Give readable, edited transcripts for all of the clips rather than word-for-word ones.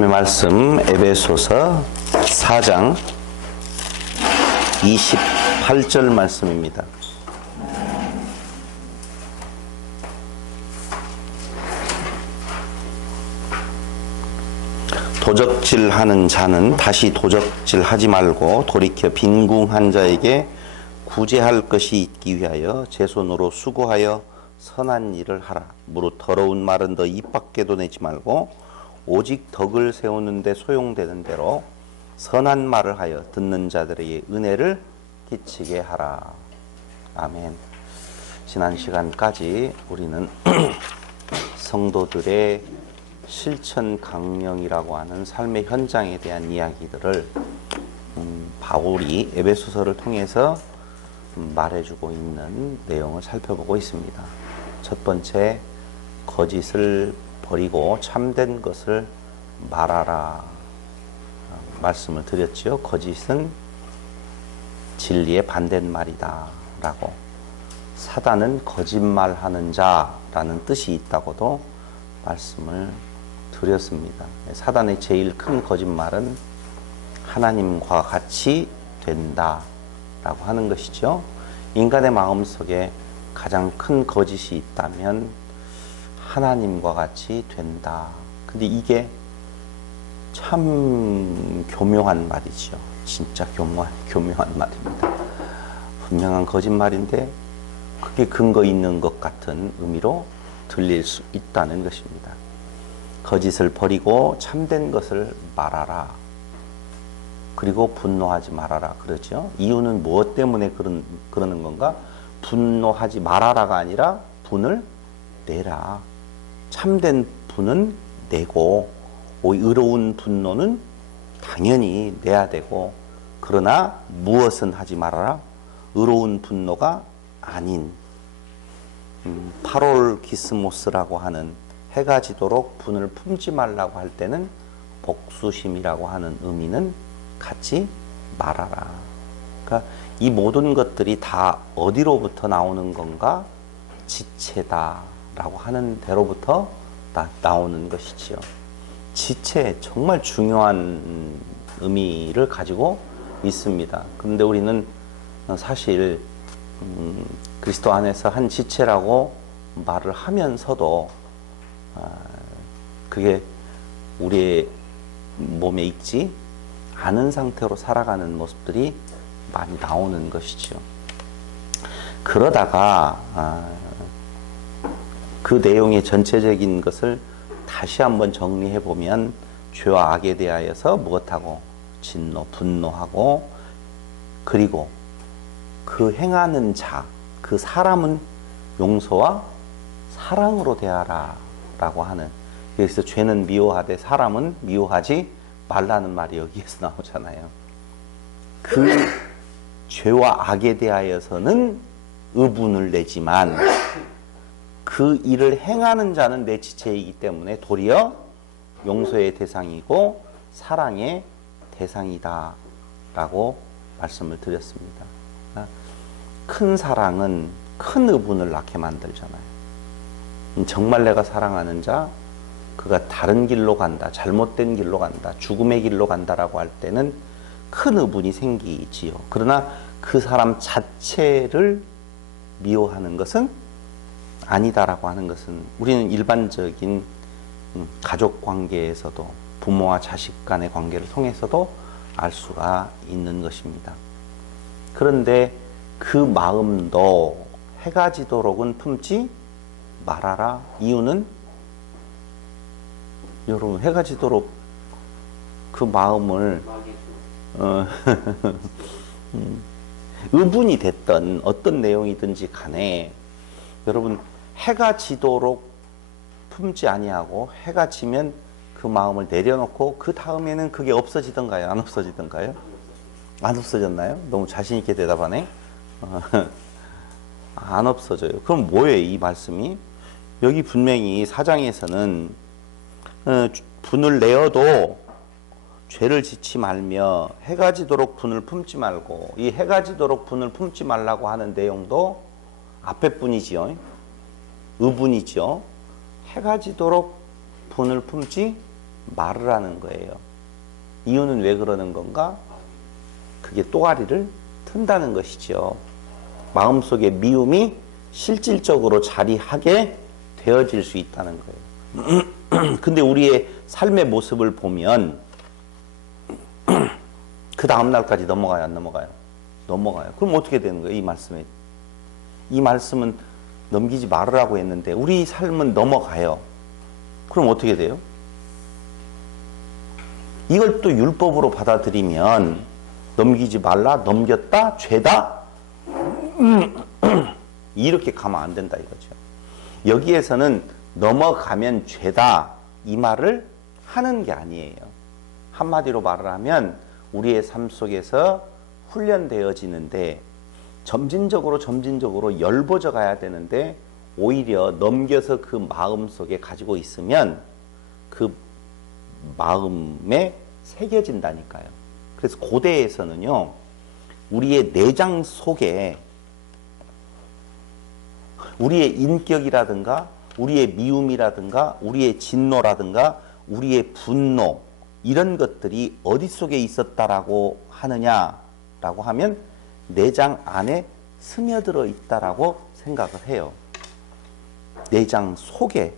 하나님의 말씀 에베소서 4장 28절 말씀입니다. 도적질하는 자는 다시 도적질하지 말고 돌이켜 빈궁한 자에게 구제할 것이 있기 위하여 제 손으로 수고하여 선한 일을 하라. 무릇 더러운 말은 더 입 밖에도 내지 말고 오직 덕을 세우는 데 소용되는 대로 선한 말을 하여 듣는 자들에게 은혜를 끼치게 하라. 아멘. 지난 시간까지 우리는 성도들의 실천 강령이라고 하는 삶의 현장에 대한 이야기들을 바울이 에베소서를 통해서 말해주고 있는 내용을 살펴보고 있습니다. 첫 번째, 거짓을 버리고 참된 것을 말하라 말씀을 드렸죠. 거짓은 진리의 반대말이다 라고, 사단은 거짓말하는 자라는 뜻이 있다고도 말씀을 드렸습니다. 사단의 제일 큰 거짓말은 하나님과 같이 된다 라고 하는 것이죠. 인간의 마음속에 가장 큰 거짓이 있다면 하나님과 같이 된다. 근데 이게 참 교묘한 말이죠. 진짜 교묘한 말입니다. 분명한 거짓말인데 그게 근거 있는 것 같은 의미로 들릴 수 있다는 것입니다. 거짓을 버리고 참된 것을 말하라. 그리고 분노하지 말아라 그러죠. 이유는 무엇 때문에 그러는 건가? 분노하지 말아라가 아니라 분을 내라. 참된 분은 내고 의로운 분노는 당연히 내야 되고, 그러나 무엇은 하지 말아라? 의로운 분노가 아닌 파롤기스모스라고 하는 해가 지도록 분을 품지 말라고 할 때는 복수심이라고 하는 의미는 갖지 말아라. 그러니까 이 모든 것들이 다 어디로부터 나오는 건가? 지체다라고 하는 데로부터 나오는 것이지요. 지체, 정말 중요한 의미를 가지고 있습니다. 그런데 우리는 사실 그리스도 안에서 한 지체라고 말을 하면서도 그게 우리의 몸에 있지 않은 상태로 살아가는 모습들이 많이 나오는 것이죠. 그러다가 그 내용의 전체적인 것을 다시 한번 정리해 보면, 죄와 악에 대하여서 무엇하고? 진노, 분노하고, 그리고 그 행하는 자, 그 사람은 용서와 사랑으로 대하라 라고 하는, 그래서 죄는 미워하되 사람은 미워하지 말라는 말이 여기에서 나오잖아요. 그 죄와 악에 대하여서는 의분을 내지만 그 일을 행하는 자는 내 지체이기 때문에 도리어 용서의 대상이고 사랑의 대상이다 라고 말씀을 드렸습니다. 큰 사랑은 큰 의분을 낳게 만들잖아요. 정말 내가 사랑하는 자, 그가 다른 길로 간다, 잘못된 길로 간다, 죽음의 길로 간다라고 할 때는 큰 의분이 생기지요. 그러나 그 사람 자체를 미워하는 것은 아니다라고 하는 것은, 우리는 일반적인 가족 관계에서도, 부모와 자식 간의 관계를 통해서도 알 수가 있는 것입니다. 그런데 그 마음도 해가 지도록은 품지 말아라. 이유는 여러분, 해가 지도록 그 마음을 의분이 됐던 어떤 내용이든지 간에, 여러분, 해가 지도록 품지 아니하고 해가 지면 그 마음을 내려놓고 그 다음에는 그게 없어지던가요? 안 없어지던가요? 안 없어졌나요? 너무 자신 있게 대답하네. 안 없어져요. 그럼 뭐예요, 이 말씀이? 여기 분명히 4장에서는 분을 내어도 죄를 짓지 말며 해가 지도록 분을 품지 말고, 이 해가 지도록 분을 품지 말라고 하는 내용도 앞에 분이지요. 의분이죠. 해가 지도록 분을 품지 말을 하는 거예요. 이유는 왜 그러는 건가? 그게 또가리를 튼다는 것이죠. 마음속에 미움이 실질적으로 자리하게 되어질 수 있다는 거예요. 근데 우리의 삶의 모습을 보면 그 다음 날까지 넘어가요, 안 넘어가요? 넘어가요. 그럼 어떻게 되는 거예요, 이 말씀에? 이 말씀은 넘기지 말으라고 했는데 우리 삶은 넘어가요. 그럼 어떻게 돼요? 이걸 또 율법으로 받아들이면 넘기지 말라, 넘겼다, 죄다 이렇게 가면 안 된다 이거죠. 여기에서는 넘어가면 죄다 이 말을 하는 게 아니에요. 한마디로 말을 하면 우리의 삶 속에서 훈련되어지는데 점진적으로 열버져 가야 되는데 오히려 넘겨서 그 마음 속에 가지고 있으면 그 마음에 새겨진다니까요. 그래서 고대에서는요, 우리의 내장 속에 우리의 인격이라든가 우리의 미움이라든가 우리의 진노라든가 우리의 분노 이런 것들이 어디 속에 있었다라고 하느냐라고 하면 내장 안에 스며들어 있다라고 생각을 해요. 내장 속에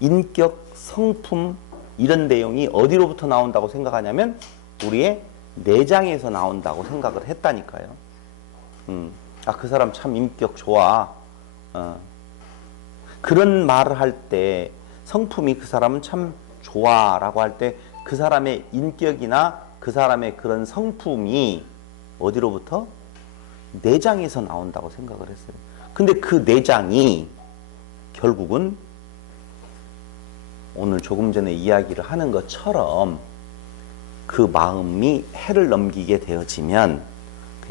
인격, 성품 이런 내용이 어디로부터 나온다고 생각하냐면 우리의 내장에서 나온다고 생각을 했다니까요. 그 사람 참 인격 좋아. 그런 말을 할 때 성품이 그 사람은 참 좋아 라고 할 때 그 사람의 인격이나 그 사람의 그런 성품이 어디로부터? 내장에서 나온다고 생각을 했어요. 근데 그 내장이 결국은 오늘 조금 전에 이야기를 하는 것처럼 그 마음이 해를 넘기게 되어지면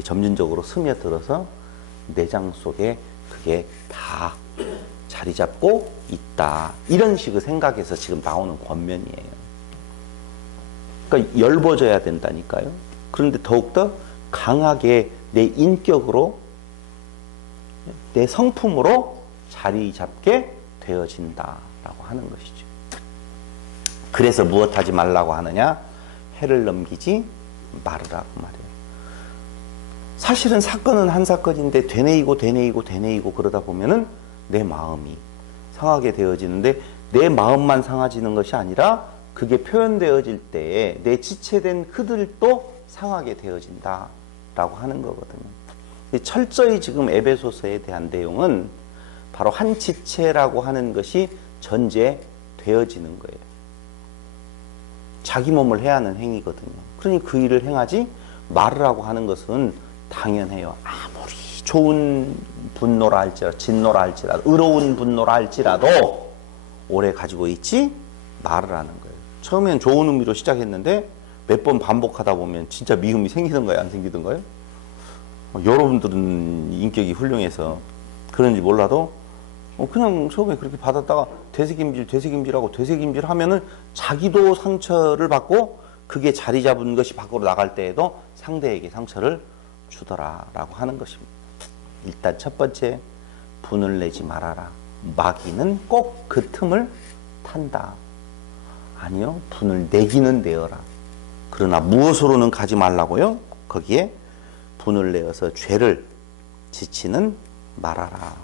점진적으로 스며들어서 내장 속에 그게 다 자리 잡고 있다. 이런 식의 생각에서 지금 나오는 권면이에요. 그러니까 열버져야 된다니까요. 그런데 더욱더 강하게 내 인격으로 내 성품으로 자리 잡게 되어진다라고 하는 것이죠. 그래서 무엇하지 말라고 하느냐? 해를 넘기지 말으라고 말이에요. 사실은 사건은 한 사건인데 되뇌이고 그러다 보면은 내 마음이 상하게 되어지는데 내 마음만 상해지는 것이 아니라 그게 표현되어질 때에 내 지체된 그들도 상하게 되어진다라고 하는 거거든요. 철저히 지금 에베소서에 대한 내용은 바로 한 지체라고 하는 것이 전제되어지는 거예요. 자기 몸을 해야 하는 행위거든요. 그러니 그 일을 행하지 말으라고 하는 것은 당연해요. 아무리 좋은 분노라 할지라도, 진노라 할지라도, 의로운 분노라 할지라도 오래 가지고 있지 말으라는 거예요. 처음엔 좋은 의미로 시작했는데 몇 번 반복하다 보면 진짜 미움이 생기던가요? 안 생기던가요? 여러분들은 인격이 훌륭해서 그런지 몰라도 그냥 처음에 그렇게 받았다가 되새김질하고 되새김질 하면은 자기도 상처를 받고 그게 자리 잡은 것이 밖으로 나갈 때에도 상대에게 상처를 주더라라고 하는 것입니다. 일단 첫 번째, 분을 내지 말아라. 마귀는 꼭 그 틈을 탄다. 아니요, 분을 내기는 내어라. 그러나 무엇으로는 가지 말라고요? 거기에 분을 내어서 죄를 지치는 말아라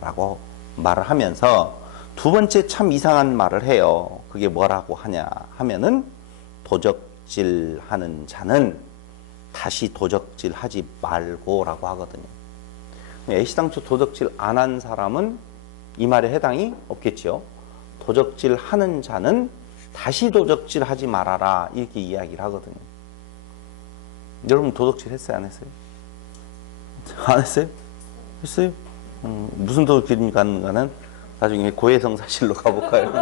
라고 말을 하면서 두 번째 참 이상한 말을 해요. 그게 뭐라고 하냐 하면은 도적질하는 자는 다시 도적질하지 말고 라고 하거든요. 애시당초 도적질 안 한 사람은 이 말에 해당이 없겠죠. 도적질하는 자는 다시 도적질하지 말아라 이렇게 이야기를 하거든요. 여러분 도적질 했어요? 안 했어요? 안 했어요? 했어요? 무슨 도둑질입니까? 하는 나중에 고해성 사실로 가볼까요?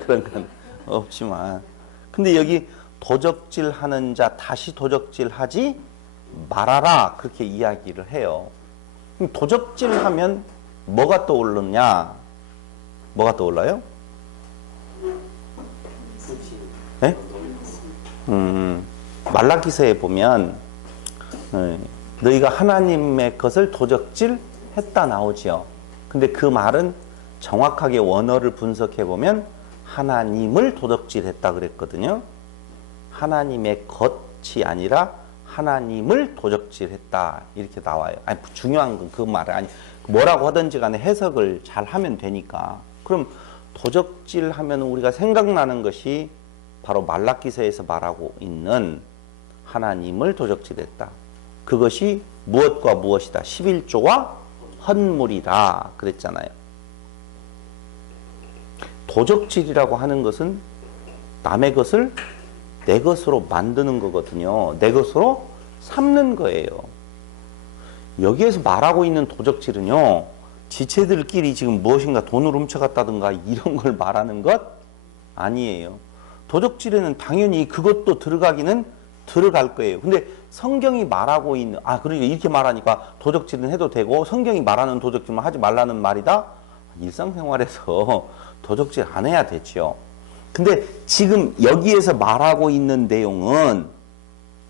그런 건 없지만. 근데 여기 도적질 하는 자 다시 도적질 하지 말아라 그렇게 이야기를 해요. 도적질 하면 뭐가 떠오르냐? 뭐가 떠올라요? 네? 말라기서에 보면 너희가 하나님의 것을 도적질 했다 나오지요. 근데 그 말은 정확하게 원어를 분석해 보면 하나님을 도적질했다 그랬거든요. 하나님의 것이 아니라 하나님을 도적질했다 이렇게 나와요. 아니 중요한 건 그 말 아니 뭐라고 하든지 간에 해석을 잘 하면 되니까. 그럼 도적질하면 우리가 생각나는 것이 바로 말라기서에서 말하고 있는 하나님을 도적질했다. 그것이 무엇과 무엇이다. 11조와 헌물이라 그랬잖아요. 도적질이라고 하는 것은 남의 것을 내 것으로 만드는 거거든요. 내 것으로 삼는 거예요. 여기에서 말하고 있는 도적질은요. 지체들끼리 지금 무엇인가 돈을 훔쳐갔다든가 이런 걸 말하는 것 아니에요. 도적질에는 당연히 그것도 들어가기는 들어갈 거예요. 근데 성경이 말하고 있는 그러니까 이렇게 말하니까 도적질은 해도 되고 성경이 말하는 도적질만 하지 말라는 말이다? 일상생활에서 도적질 안 해야 되죠. 근데 지금 여기에서 말하고 있는 내용은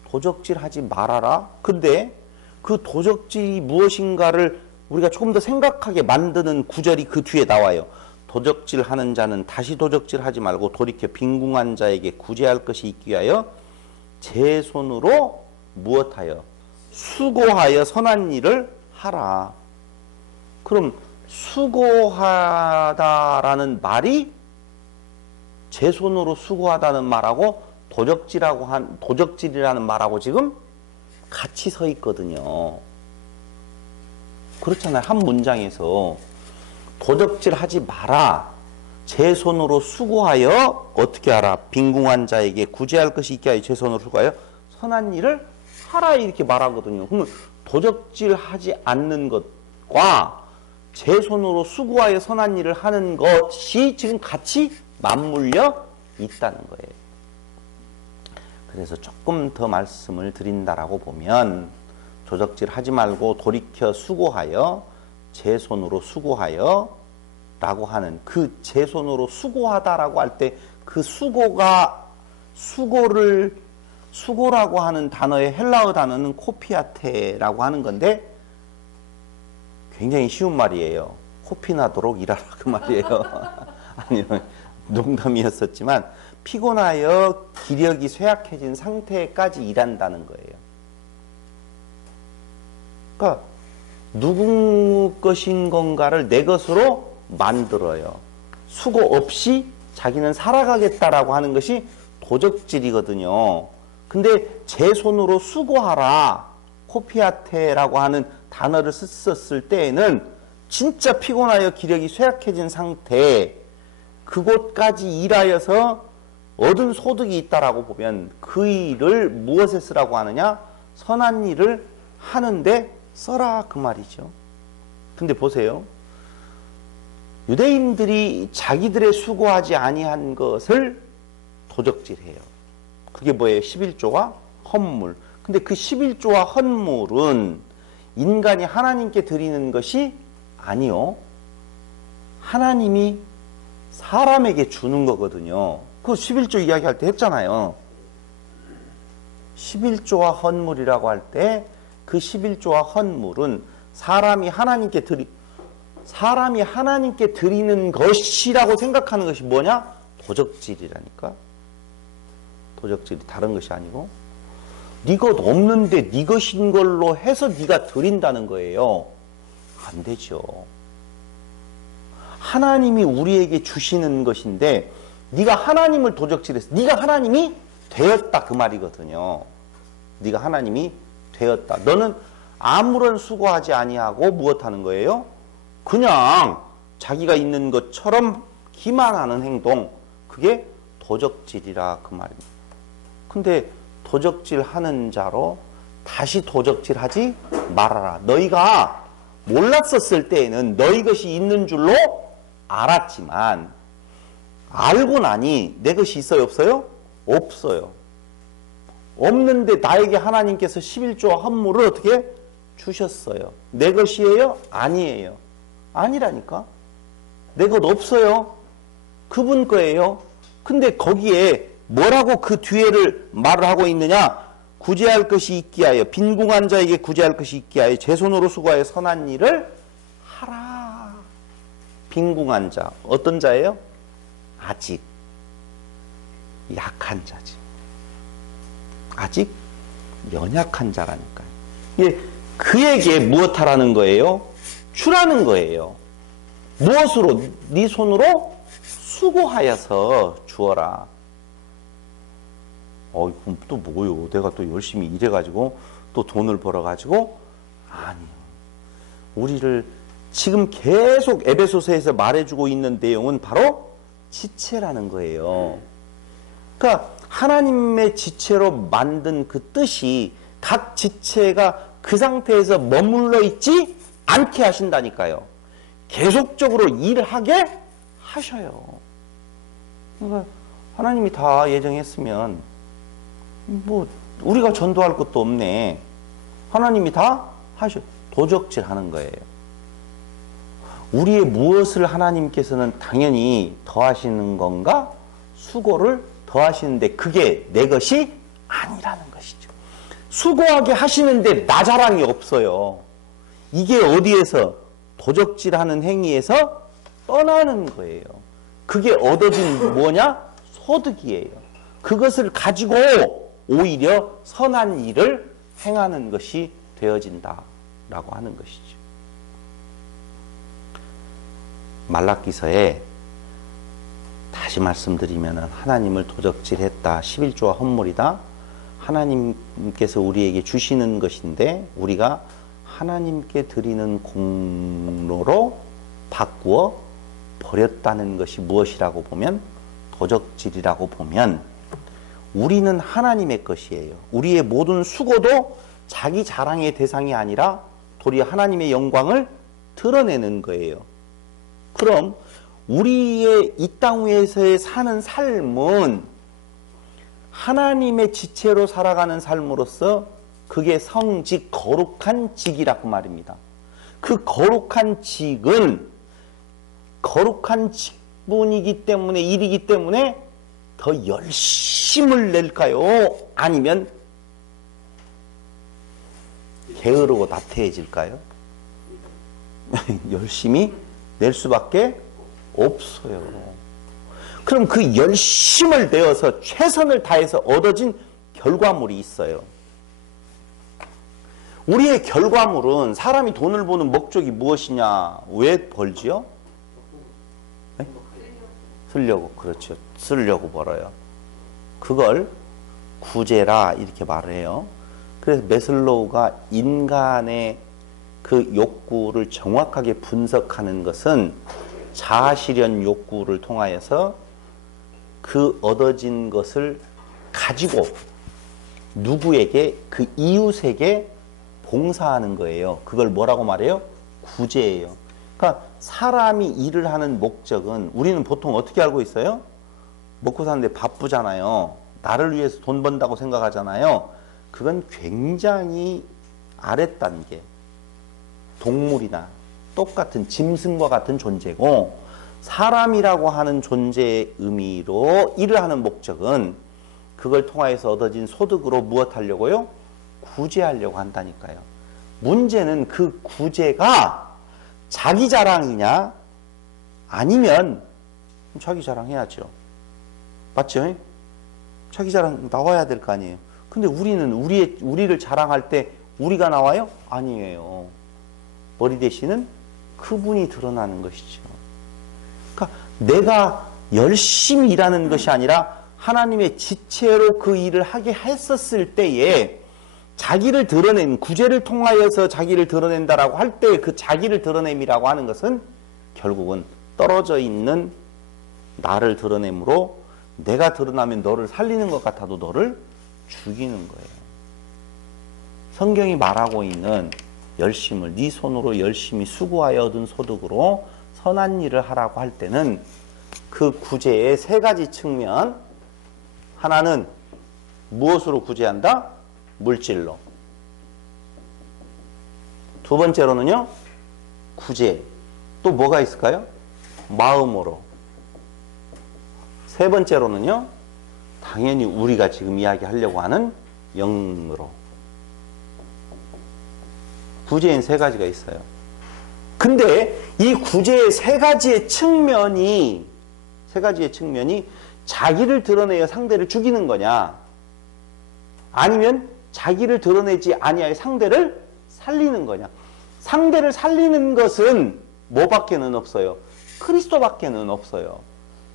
도적질 하지 말아라. 근데 그 도적질이 무엇인가를 우리가 조금 더 생각하게 만드는 구절이 그 뒤에 나와요. 도적질하는 자는 다시 도적질하지 말고 돌이켜 빈궁한 자에게 구제할 것이 있기 위하여 제 손으로 무엇하여? 수고하여 선한 일을 하라. 그럼 수고하다라는 말이 제 손으로 수고하다는 말하고 도적질이라는 말하고 지금 같이 서 있거든요. 그렇잖아요. 한 문장에서 도적질 하지 마라. 제 손으로 수고하여 어떻게 하라? 빈궁한 자에게 구제할 것이 있게 하여 제 손으로 수고하여 선한 일을 하라 이렇게 말하거든요. 그러면 도적질 하지 않는 것과 제 손으로 수고하여 선한 일을 하는 것이 지금 같이 맞물려 있다는 거예요. 그래서 조금 더 말씀을 드린다라고 보면 도적질 하지 말고 돌이켜 수고하여 제 손으로 수고하여 라고 하는 그 제 손으로 수고하다라고 할 때 그 수고라고 하는 단어의 헬라어 단어는 코피아테라고 하는 건데 굉장히 쉬운 말이에요. 코피나도록 일하라 그 말이에요. 아니면 농담이었었지만 피곤하여 기력이 쇠약해진 상태까지 일한다는 거예요. 그러니까 누구 것인 건가를 내 것으로 만들어요. 수고 없이 자기는 살아가겠다라고 하는 것이 도적질이거든요. 근데 제 손으로 수고하라 코피아테라고 하는 단어를 썼을 때에는 진짜 피곤하여 기력이 쇠약해진 상태 그곳까지 일하여서 얻은 소득이 있다라고 보면 그 일을 무엇에 쓰라고 하느냐? 선한 일을 하는데 써라 그 말이죠. 근데 보세요. 유대인들이 자기들의 수고하지 아니한 것을 도적질해요. 그게 뭐예요? 11조와 헌물. 근데 그 11조와 헌물은 인간이 하나님께 드리는 것이 아니요. 하나님이 사람에게 주는 거거든요. 그 11조 이야기할 때 했잖아요. 11조와 헌물이라고 할 때 그 11조와 헌물은 사람이 하나님께 드리는 것이라고 생각하는 것이 뭐냐? 도적질이라니까. 도적질이 다른 것이 아니고 네 것 없는데 네 것인 걸로 해서 네가 드린다는 거예요. 안 되죠. 하나님이 우리에게 주시는 것인데 네가 하나님을 도적질해서 네가 하나님이 되었다 그 말이거든요. 네가 하나님이 되었다. 너는 아무런 수고하지 아니하고 무엇하는 거예요? 그냥 자기가 있는 것처럼 기만하는 행동. 그게 도적질이라 그 말입니다. 근데 도적질하는 자로 다시 도적질하지 말아라. 너희가 몰랐었을 때에는 너희 것이 있는 줄로 알았지만 알고 나니 내 것이 있어요? 없어요? 없어요. 없는데 나에게 하나님께서 11조와 헌물을 어떻게 주셨어요? 내 것이에요? 아니에요. 아니라니까. 내 것 없어요. 그분 거예요. 근데 거기에 뭐라고 그 뒤에를 말을 하고 있느냐? 구제할 것이 있기 하여 빈궁한 자에게 구제할 것이 있기 하여 제 손으로 수고하여 선한 일을 하라. 빈궁한 자. 어떤 자예요? 아직 약한 자지. 아직 연약한 자라니까요. 예, 그에게 무엇하라는 거예요? 주라는 거예요. 무엇으로? 네 손으로 수고하여서 주어라. 그럼 또 뭐요? 내가 또 열심히 일해가지고 또 돈을 벌어가지고? 아니요. 우리를 지금 계속 에베소서에서 말해주고 있는 내용은 바로 지체라는 거예요. 그러니까 하나님의 지체로 만든 그 뜻이 각 지체가 그 상태에서 머물러 있지 않게 하신다니까요. 계속적으로 일하게 하셔요. 그러니까 하나님이 다 예정했으면 뭐 우리가 전도할 것도 없네. 하나님이 다 하셔. 도적질 하는 거예요. 우리의 무엇을 하나님께서는 당연히 더하시는 건가? 수고를 더하시는데 그게 내 것이 아니라는 것이죠. 수고하게 하시는데 나 자랑이 없어요. 이게 어디에서? 도적질하는 행위에서 떠나는 거예요. 그게 얻어진 뭐냐? 소득이에요. 그것을 가지고 오히려 선한 일을 행하는 것이 되어진다라고 하는 것이죠. 말라기서에 다시 말씀드리면 하나님을 도적질했다, 11조와 헛물이다. 하나님께서 우리에게 주시는 것인데 우리가 하나님께 드리는 공로로 바꾸어 버렸다는 것이 무엇이라고 보면 도적질이라고 보면 우리는 하나님의 것이에요. 우리의 모든 수고도 자기 자랑의 대상이 아니라 도리어 하나님의 영광을 드러내는 거예요. 그럼 우리의 이 땅 위에서의 사는 삶은 하나님의 지체로 살아가는 삶으로서 그게 성직, 거룩한 직이라고 말입니다. 그 거룩한 직은 거룩한 직분이기 때문에, 일이기 때문에 더 열심을 낼까요? 아니면 게으르고 나태해질까요? 열심히 낼 수밖에 없어요. 그럼 그 열심을 내어서 최선을 다해서 얻어진 결과물이 있어요. 우리의 결과물은 사람이 돈을 버는 목적이 무엇이냐? 왜 벌지요? 네? 쓰려고. 그렇죠. 쓰려고 벌어요. 그걸 구제라 이렇게 말을 해요. 그래서 매슬로우가 인간의 그 욕구를 정확하게 분석하는 것은 자아실현 욕구를 통하여서 그 얻어진 것을 가지고 누구에게, 그 이웃에게 봉사하는 거예요. 그걸 뭐라고 말해요? 구제예요. 그러니까 사람이 일을 하는 목적은 우리는 보통 어떻게 알고 있어요? 먹고 사는데 바쁘잖아요. 나를 위해서 돈 번다고 생각하잖아요. 그건 굉장히 아랫단계, 동물이나 똑같은 짐승과 같은 존재고, 사람이라고 하는 존재의 의미로 일을 하는 목적은 그걸 통하여서 얻어진 소득으로 무엇 하려고요? 구제하려고 한다니까요. 문제는 그 구제가 자기 자랑이냐 아니면 자기 자랑해야죠. 맞죠? 자기 자랑 나와야 될 거 아니에요. 근데 우리는 우리를 자랑할 때 우리가 나와요? 아니에요. 머리 대신은 그분이 드러나는 것이죠. 그러니까 내가 열심히 일하는 것이 아니라 하나님의 지체로 그 일을 하게 했었을 때에 자기를 드러낸, 구제를 통하여서 자기를 드러낸다라고 할 때 그 자기를 드러냄이라고 하는 것은 결국은 떨어져 있는 나를 드러내므로 내가 드러나면 너를 살리는 것 같아도 너를 죽이는 거예요. 성경이 말하고 있는 열심을 네 손으로 열심히 수고하여 얻은 소득으로 선한 일을 하라고 할 때는 그 구제의 세 가지 측면, 하나는 무엇으로 구제한다? 물질로. 두 번째로는요, 구제. 또 뭐가 있을까요? 마음으로. 세 번째로는요, 당연히 우리가 지금 이야기하려고 하는 영으로. 구제엔 세 가지가 있어요. 근데 이 구제의 세 가지의 측면이 자기를 드러내어 상대를 죽이는 거냐, 아니면 자기를 드러내지 아니하여 상대를 살리는 거냐. 상대를 살리는 것은 뭐밖에는 없어요? 그리스도밖에는 없어요.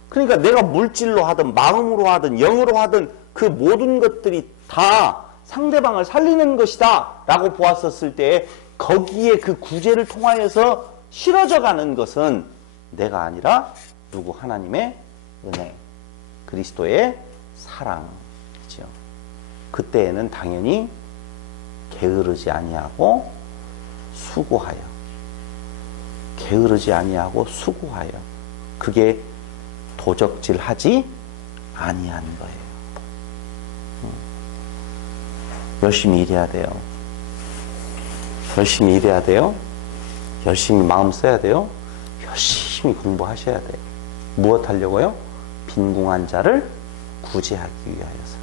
그러니까 내가 물질로 하든 마음으로 하든 영으로 하든 그 모든 것들이 다 상대방을 살리는 것이다 라고 보았었을 때 거기에 그 구제를 통하여서 실어져 가는 것은 내가 아니라 누구? 하나님의 은혜, 그리스도의 사랑이죠. 그때에는 당연히 게으르지 아니하고 수고하여, 게으르지 아니하고 수고하여, 그게 도적질하지 아니한 거예요. 열심히 일해야 돼요. 열심히 일해야 돼요. 열심히 마음 써야 돼요. 열심히 공부하셔야 돼요. 무엇 하려고요? 빈궁한 자를 구제하기 위하여서.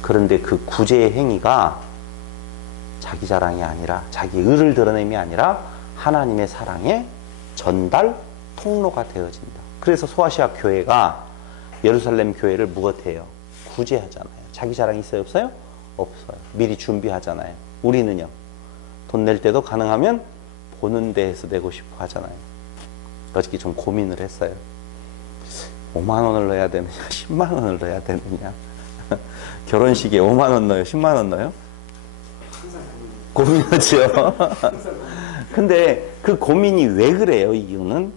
그런데 그 구제의 행위가 자기 자랑이 아니라, 자기 의를 드러냄이 아니라 하나님의 사랑의 전달 통로가 되어진다. 그래서 소아시아 교회가 예루살렘 교회를 무엇해요? 구제하잖아요. 자기 자랑이 있어요? 없어요? 없어요. 미리 준비하잖아요. 우리는요, 돈 낼 때도 가능하면 보는 데에서 내고 싶어 하잖아요. 어저께 좀 고민을 했어요. 5만 원을 넣어야 되느냐, 10만 원을 넣어야 되느냐. 결혼식에 5만 원 넣어요, 10만 원 넣어요? 고민하죠. 근데 그 고민이 왜 그래요? 이유는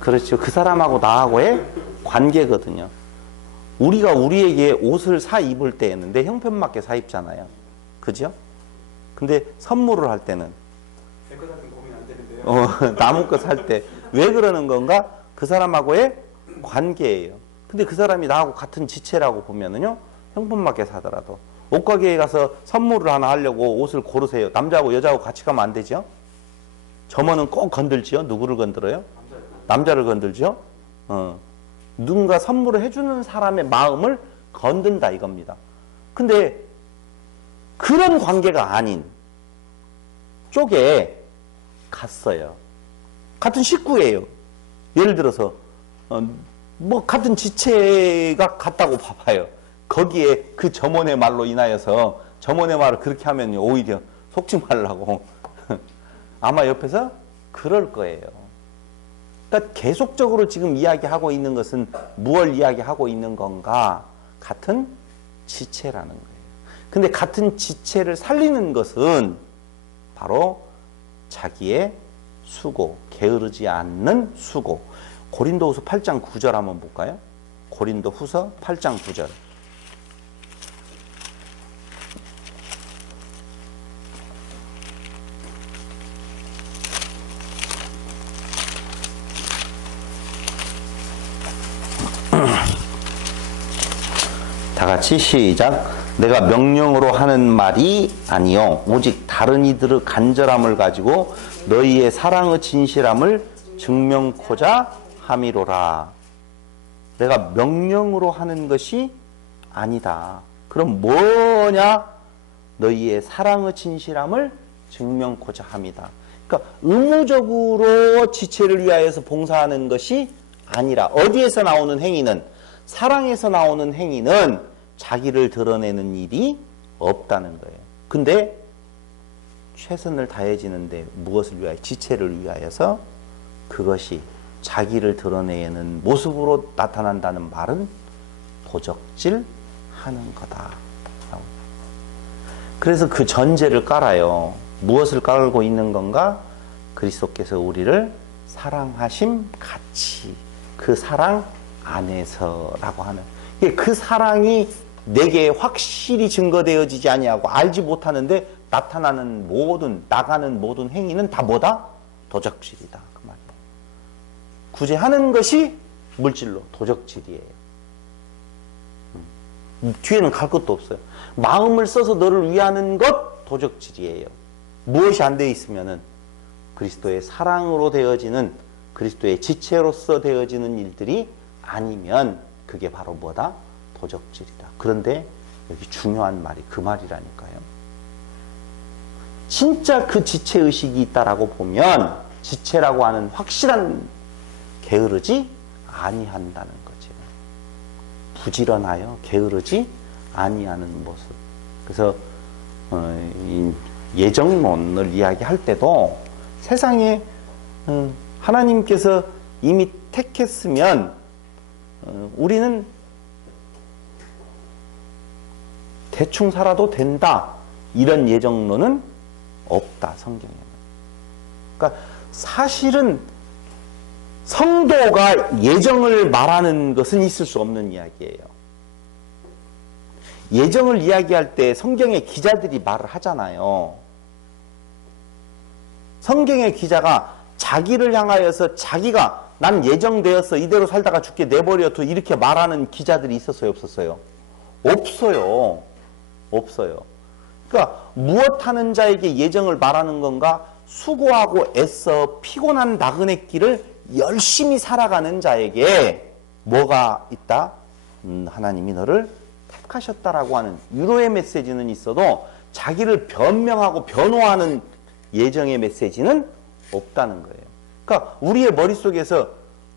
그렇죠. 그 사람하고 나하고의 관계거든요. 우리가 우리에게 옷을 사 입을 때에는 내 형편맞게 사 입잖아요. 그죠? 근데 선물을 할 때는 내 것 같은 고민 안 되는데요. 남의 거 살 때 왜 그러는 건가? 그 사람하고의 관계예요. 근데 그 사람이 나하고 같은 지체라고 보면은요, 형편맞게 사더라도 옷가게에 가서 선물을 하나 하려고 옷을 고르세요. 남자하고 여자하고 같이 가면 안 되죠? 점원은 꼭 건들지요. 누구를 건들어요? 남자를 건들죠. 누군가 선물을 해주는 사람의 마음을 건든다 이겁니다. 근데 그런 관계가 아닌 쪽에 갔어요. 같은 식구예요. 예를 들어서 뭐 같은 지체가 같다고 봐봐요. 거기에 그 점원의 말로 인하여서 점원의 말을 그렇게 하면 오히려 속지 말라고 아마 옆에서 그럴 거예요. 그러니까 계속적으로 지금 이야기하고 있는 것은 무엇을 이야기하고 있는 건가? 같은 지체라는 거예요. 근데 같은 지체를 살리는 것은 바로 자기의 수고, 게으르지 않는 수고. 고린도후서 8장 9절 한번 볼까요? 고린도후서 8장 9절. 다 같이 시작. 내가 명령으로 하는 말이 아니요 오직 다른 이들의 간절함을 가지고 너희의 사랑의 진실함을 증명코자 함이로라. 내가 명령으로 하는 것이 아니다. 그럼 뭐냐? 너희의 사랑의 진실함을 증명코자 함이다. 그러니까 의무적으로 지체를 위하여서 봉사하는 것이 아니라, 어디에서 나오는 행위는, 사랑에서 나오는 행위는 자기를 드러내는 일이 없다는 거예요. 근데 최선을 다해지는데 무엇을 위하여? 지체를 위하여서 그것이 자기를 드러내는 모습으로 나타난다는 말은 도적질 하는 거다. 그래서 그 전제를 깔아요. 무엇을 깔고 있는 건가? 그리스도께서 우리를 사랑하심 같이, 그 사랑 안에서라고 하는, 그 사랑이 내게 확실히 증거되어지지 아니하고 알지 못하는데 나타나는 모든, 나가는 모든 행위는 다 뭐다? 도적질이다. 그 말이에요. 구제하는 것이 물질로 도적질이에요. 뒤에는 갈 것도 없어요. 마음을 써서 너를 위하는 것 도적질이에요. 무엇이 안 돼 있으면은 그리스도의 사랑으로 되어지는, 그리스도의 지체로서 되어지는 일들이 아니면 그게 바로 뭐다? 도적질이다. 그런데 여기 중요한 말이 그 말이라니까요. 진짜 그 지체의식이 있다라고 보면, 지체라고 하는 확실한 게으르지 아니한다는 거죠. 부지런하여 게으르지 아니하는 모습. 그래서 이 예정론을 이야기할 때도 세상에 하나님께서 이미 택했으면 우리는 대충 살아도 된다. 이런 예정론은 없다, 성경에는. 그러니까 사실은 성도가 예정을 말하는 것은 있을 수 없는 이야기예요. 예정을 이야기할 때 성경의 기자들이 말을 하잖아요. 성경의 기자가 자기를 향하여서 자기가 난 예정되었어, 이대로 살다가 죽게 내버려둬, 이렇게 말하는 기자들이 있었어요, 없었어요? 없어요. 없어요. 그러니까 무엇하는 자에게 예정을 말하는 건가? 수고하고 애써 피곤한 나그네 길을 열심히 살아가는 자에게 뭐가 있다? 하나님이 너를 택하셨다라고 하는 위로의 메시지는 있어도 자기를 변명하고 변호하는 예정의 메시지는 없다는 거예요. 그러니까 우리의 머릿속에서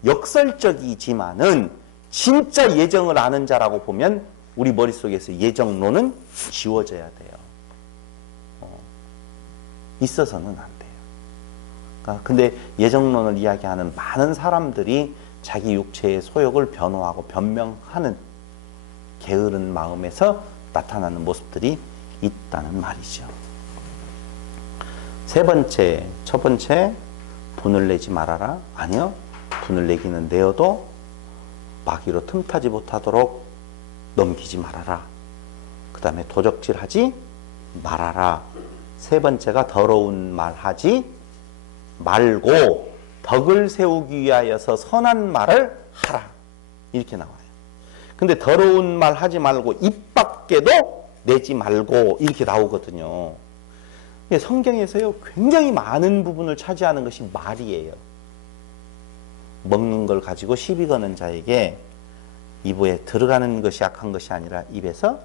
역설적이지만은 진짜 예정을 아는 자라고 보면 우리 머릿속에서 예정론은 지워져야 돼요. 있어서는 안 돼요. 그러니까 근데 예정론을 이야기하는 많은 사람들이 자기 육체의 소욕을 변호하고 변명하는 게으른 마음에서 나타나는 모습들이 있다는 말이죠. 세 번째, 첫 번째, 분을 내지 말아라. 아니요. 분을 내기는 내어도 마귀로 틈타지 못하도록 넘기지 말아라. 그 다음에 도적질하지 말아라. 세 번째가 더러운 말 하지 말고 덕을 세우기 위하여서 선한 말을 하라. 이렇게 나와요. 근데 더러운 말 하지 말고 입 밖에도 내지 말고 이렇게 나오거든요. 성경에서요, 굉장히 많은 부분을 차지하는 것이 말이에요. 먹는 걸 가지고 시비 거는 자에게 입에 들어가는 것이 악한 것이 아니라 입에서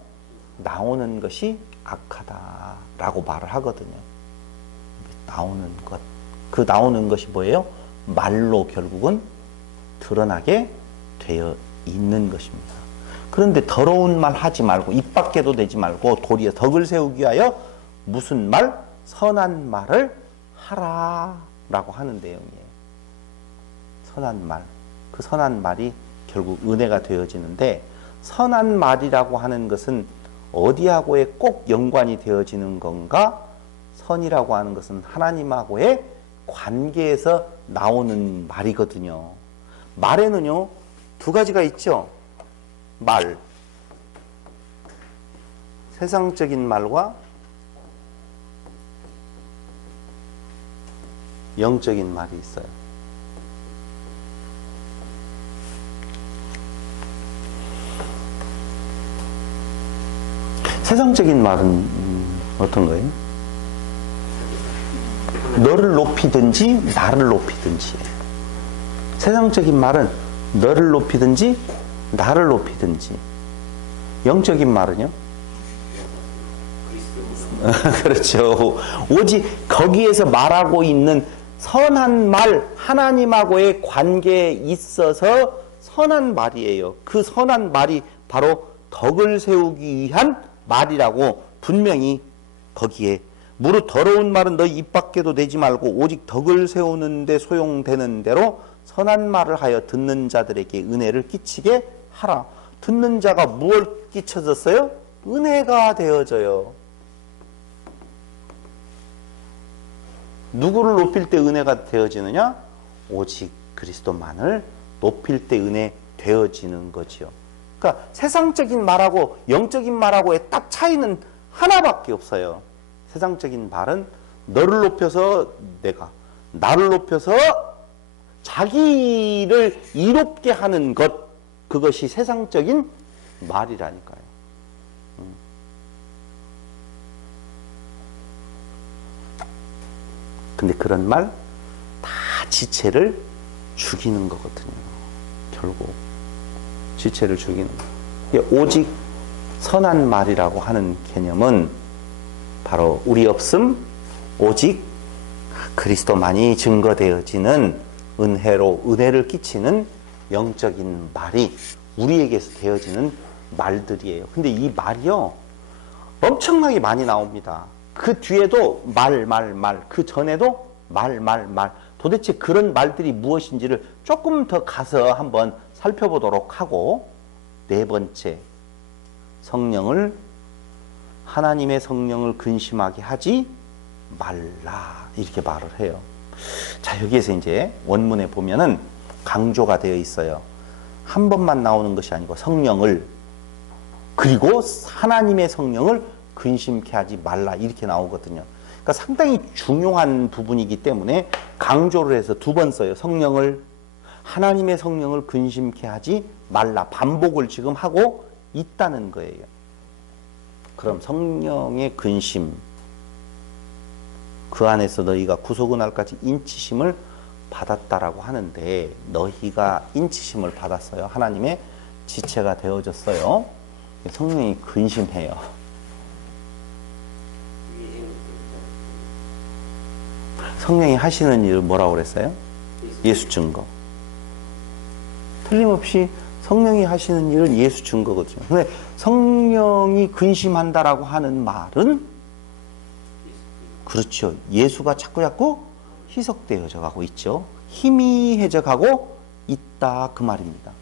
나오는 것이 악하다라고 말을 하거든요. 나오는 것. 그 나오는 것이 뭐예요? 말로 결국은 드러나게 되어 있는 것입니다. 그런데 더러운 말 하지 말고 입 밖에도 내지 말고 도리어 덕을 세우기 위하여 무슨 말? 선한 말을 하라라고 하는 내용이에요. 선한 말. 그 선한 말이 결국 은혜가 되어지는데 선한 말이라고 하는 것은 어디하고의 꼭 연관이 되어지는 건가? 선이라고 하는 것은 하나님하고의 관계에서 나오는 말이거든요. 말에는요, 두 가지가 있죠. 말. 세상적인 말과 영적인 말이 있어요. 세상적인 말은 어떤 거예요? 너를 높이든지 나를 높이든지. 세상적인 말은 너를 높이든지 나를 높이든지. 영적인 말은요? 그렇죠. 오직 거기에서 말하고 있는 선한 말, 하나님하고의 관계에 있어서 선한 말이에요. 그 선한 말이 바로 덕을 세우기 위한 말이라고 분명히 거기에 무릇 더러운 말은 너 입 밖에도 내지 말고 오직 덕을 세우는 데 소용되는 대로 선한 말을 하여 듣는 자들에게 은혜를 끼치게 하라. 듣는 자가 무엇 끼쳐졌어요? 은혜가 되어져요. 누구를 높일 때 은혜가 되어지느냐? 오직 그리스도만을 높일 때 은혜 되어지는 거지요. 그러니까 세상적인 말하고 영적인 말하고의 딱 차이는 하나밖에 없어요. 세상적인 말은 너를 높여서 내가, 나를 높여서 자기를 이롭게 하는 것, 그것이 세상적인 말이라니까요. 근데 그런 말 다 지체를 죽이는 거거든요. 결국 지체를 죽이는 거. 오직 선한 말이라고 하는 개념은 바로 우리 없음 오직 그리스도만이 증거되어지는 은혜로 은혜를 끼치는 영적인 말이 우리에게서 되어지는 말들이에요. 근데 이 말이요, 엄청나게 많이 나옵니다. 그 뒤에도 말, 그 전에도 말. 도대체 그런 말들이 무엇인지를 조금 더 가서 한번 살펴보도록 하고, 네 번째, 하나님의 성령을 근심하게 하지 말라, 이렇게 말을 해요. 자, 여기에서 이제 원문에 보면은 강조가 되어 있어요. 한 번만 나오는 것이 아니고 성령을, 그리고 하나님의 성령을 근심케 하지 말라, 이렇게 나오거든요. 그러니까 상당히 중요한 부분이기 때문에 강조를 해서 두 번 써요. 하나님의 성령을 근심케 하지 말라, 반복을 지금 하고 있다는 거예요. 그럼 성령의 근심, 그 안에서 너희가 구속의 날까지 인치심을 받았다라고 하는데, 너희가 인치심을 받았어요. 하나님의 지체가 되어졌어요. 성령이 근심해요. 성령이 하시는 일을 뭐라고 그랬어요? 예수 증거. 틀림없이 성령이 하시는 일은 예수 증거거든요. 근데 성령이 근심한다라고 하는 말은, 그렇죠, 예수가 자꾸 희석되어져 가고 있죠. 희미해져 가고 있다, 그 말입니다.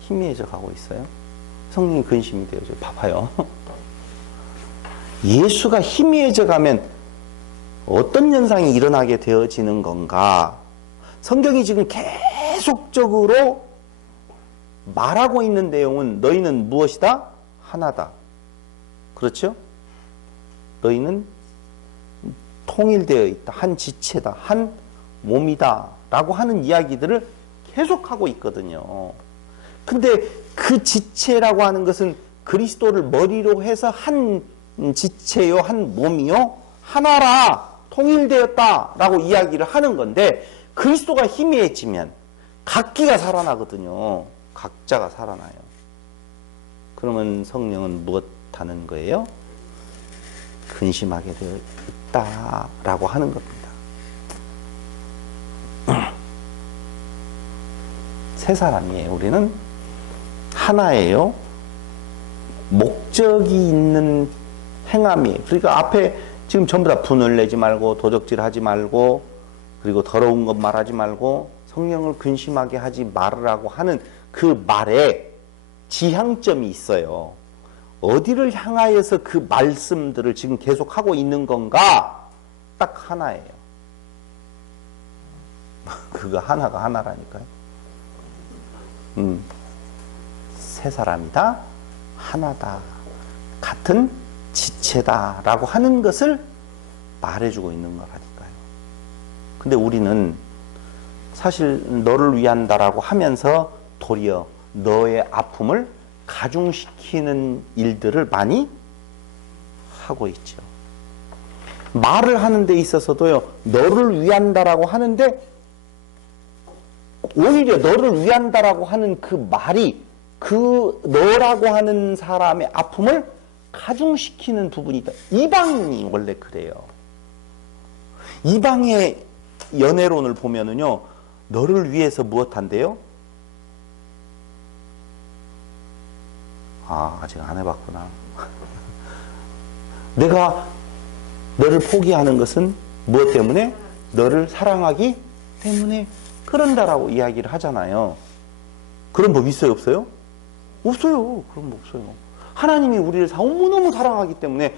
희미해져 가고 있어요. 성령이 근심이 되어져. 봐봐요. 예수가 희미해져 가면 어떤 현상이 일어나게 되어지는 건가? 성경이 지금 계속적으로 말하고 있는 내용은, 너희는 무엇이다? 하나다. 그렇죠? 너희는 통일되어 있다. 한 지체다. 한 몸이다. 라고 하는 이야기들을 계속하고 있거든요. 근데 그 지체라고 하는 것은 그리스도를 머리로 해서 한 지체요, 한 몸이요, 하나라, 통일되었다 라고 이야기를 하는 건데, 그리스도가 희미해지면 각기가 살아나거든요. 각자가 살아나요. 그러면 성령은 무엇 하는 거예요? 근심하게 되어 있다라고 하는 겁니다. 세 사람이에요. 우리는 하나예요. 목적이 있는 행함이에요. 그러니까 앞에 지금 전부 다 분을 내지 말고, 도적질하지 말고, 그리고 더러운 것 말하지 말고, 성령을 근심하게 하지 말으라고 하는 그 말에 지향점이 있어요. 어디를 향하여서 그 말씀들을 지금 계속하고 있는 건가? 딱 하나예요. 그거 하나가 하나라니까요. 세 사람이다, 하나다, 같은 지체다 라고 하는 것을 말해주고 있는 거라니까요. 근데 우리는 사실 너를 위한다라고 하면서 도리어 너의 아픔을 가중시키는 일들을 많이 하고 있죠. 말을 하는 데 있어서도요, 너를 위한다라고 하는데 오히려 너를 위한다라고 하는 그 말이 그 너라고 하는 사람의 아픔을 가중시키는 부분이 있다. 이방이 원래 그래요. 이방의 연애론을 보면은요, 너를 위해서 무엇 한대요? 아직 안 해봤구나. 내가 너를 포기하는 것은 무엇 때문에? 너를 사랑하기 때문에 그런다라고 이야기를 하잖아요. 그런 법 있어요, 없어요? 없어요. 그런 법 없어요. 하나님이 우리를 너무너무 사랑하기 때문에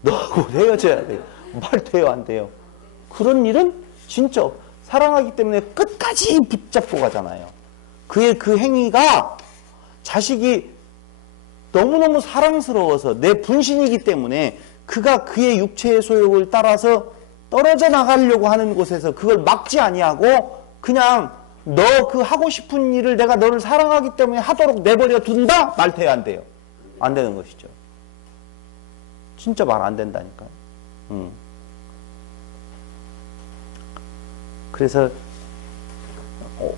너하고 헤어져야 돼요. 말 돼요, 안 돼요? 그런 일은 진짜 사랑하기 때문에 끝까지 붙잡고 가잖아요. 그의 그 행위가 자식이 너무너무 사랑스러워서 내 분신이기 때문에 그가 그의 육체의 소욕을 따라서 떨어져 나가려고 하는 곳에서 그걸 막지 아니하고 그냥 너 그 하고 싶은 일을 내가 너를 사랑하기 때문에 하도록 내버려 둔다? 말 돼요, 안 돼요? 안 되는 것이죠. 진짜 말 안 된다니까요. 그래서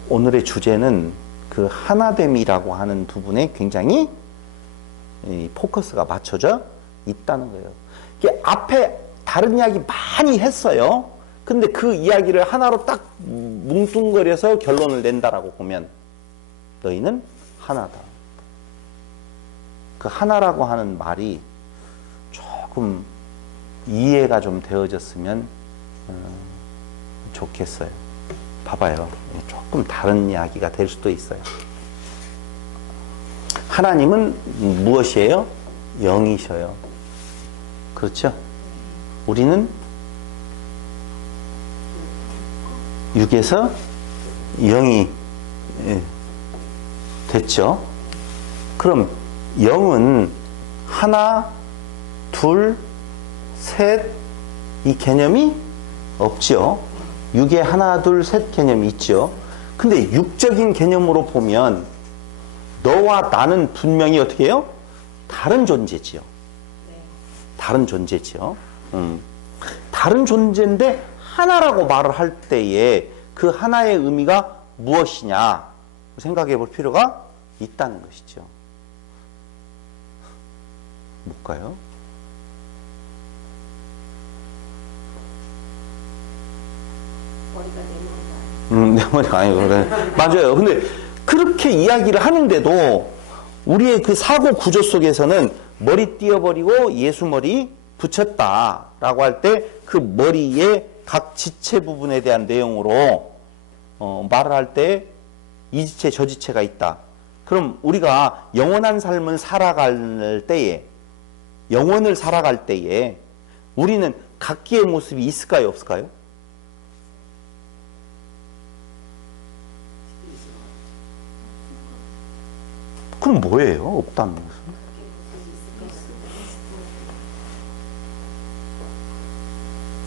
오늘의 주제는 그 하나됨이라고 하는 부분에 굉장히 포커스가 맞춰져 있다는 거예요. 이게 앞에 다른 이야기 많이 했어요. 근데 그 이야기를 하나로 딱 뭉뚱거려서 결론을 낸다라고 보면 너희는 하나다. 그 하나라고 하는 말이 조금 이해가 좀 되어졌으면 좋겠어요. 봐봐요. 조금 다른 이야기가 될 수도 있어요. 하나님은 무엇이에요? 영이셔요. 그렇죠? 우리는 육에서 영이 됐죠. 그럼 영은 하나, 둘, 셋 이 개념이 없죠. 육에 하나, 둘, 셋 개념이 있죠. 근데 육적인 개념으로 보면 너와 나는 분명히 어떻게 해요? 다른 존재지요. 다른 존재지요. 다른 존재인데 하나라고 말을 할 때에 그 하나의 의미가 무엇이냐 생각해 볼 필요가 있다는 것이죠. 뭘까요? 내 머리가 아니고 그래. 맞아요. 근데 그렇게 이야기를 하는데도 우리의 그 사고 구조 속에서는 머리 띄어버리고 예수 머리 붙였다라고 할 때 그 머리의 각 지체 부분에 대한 내용으로 말을 할 때 이 지체 저 지체가 있다. 그럼 우리가 영원한 삶을 살아갈 때에 영원을 살아갈 때에 우리는 각기의 모습이 있을까요? 없을까요? 그럼 뭐예요? 없다는 것은?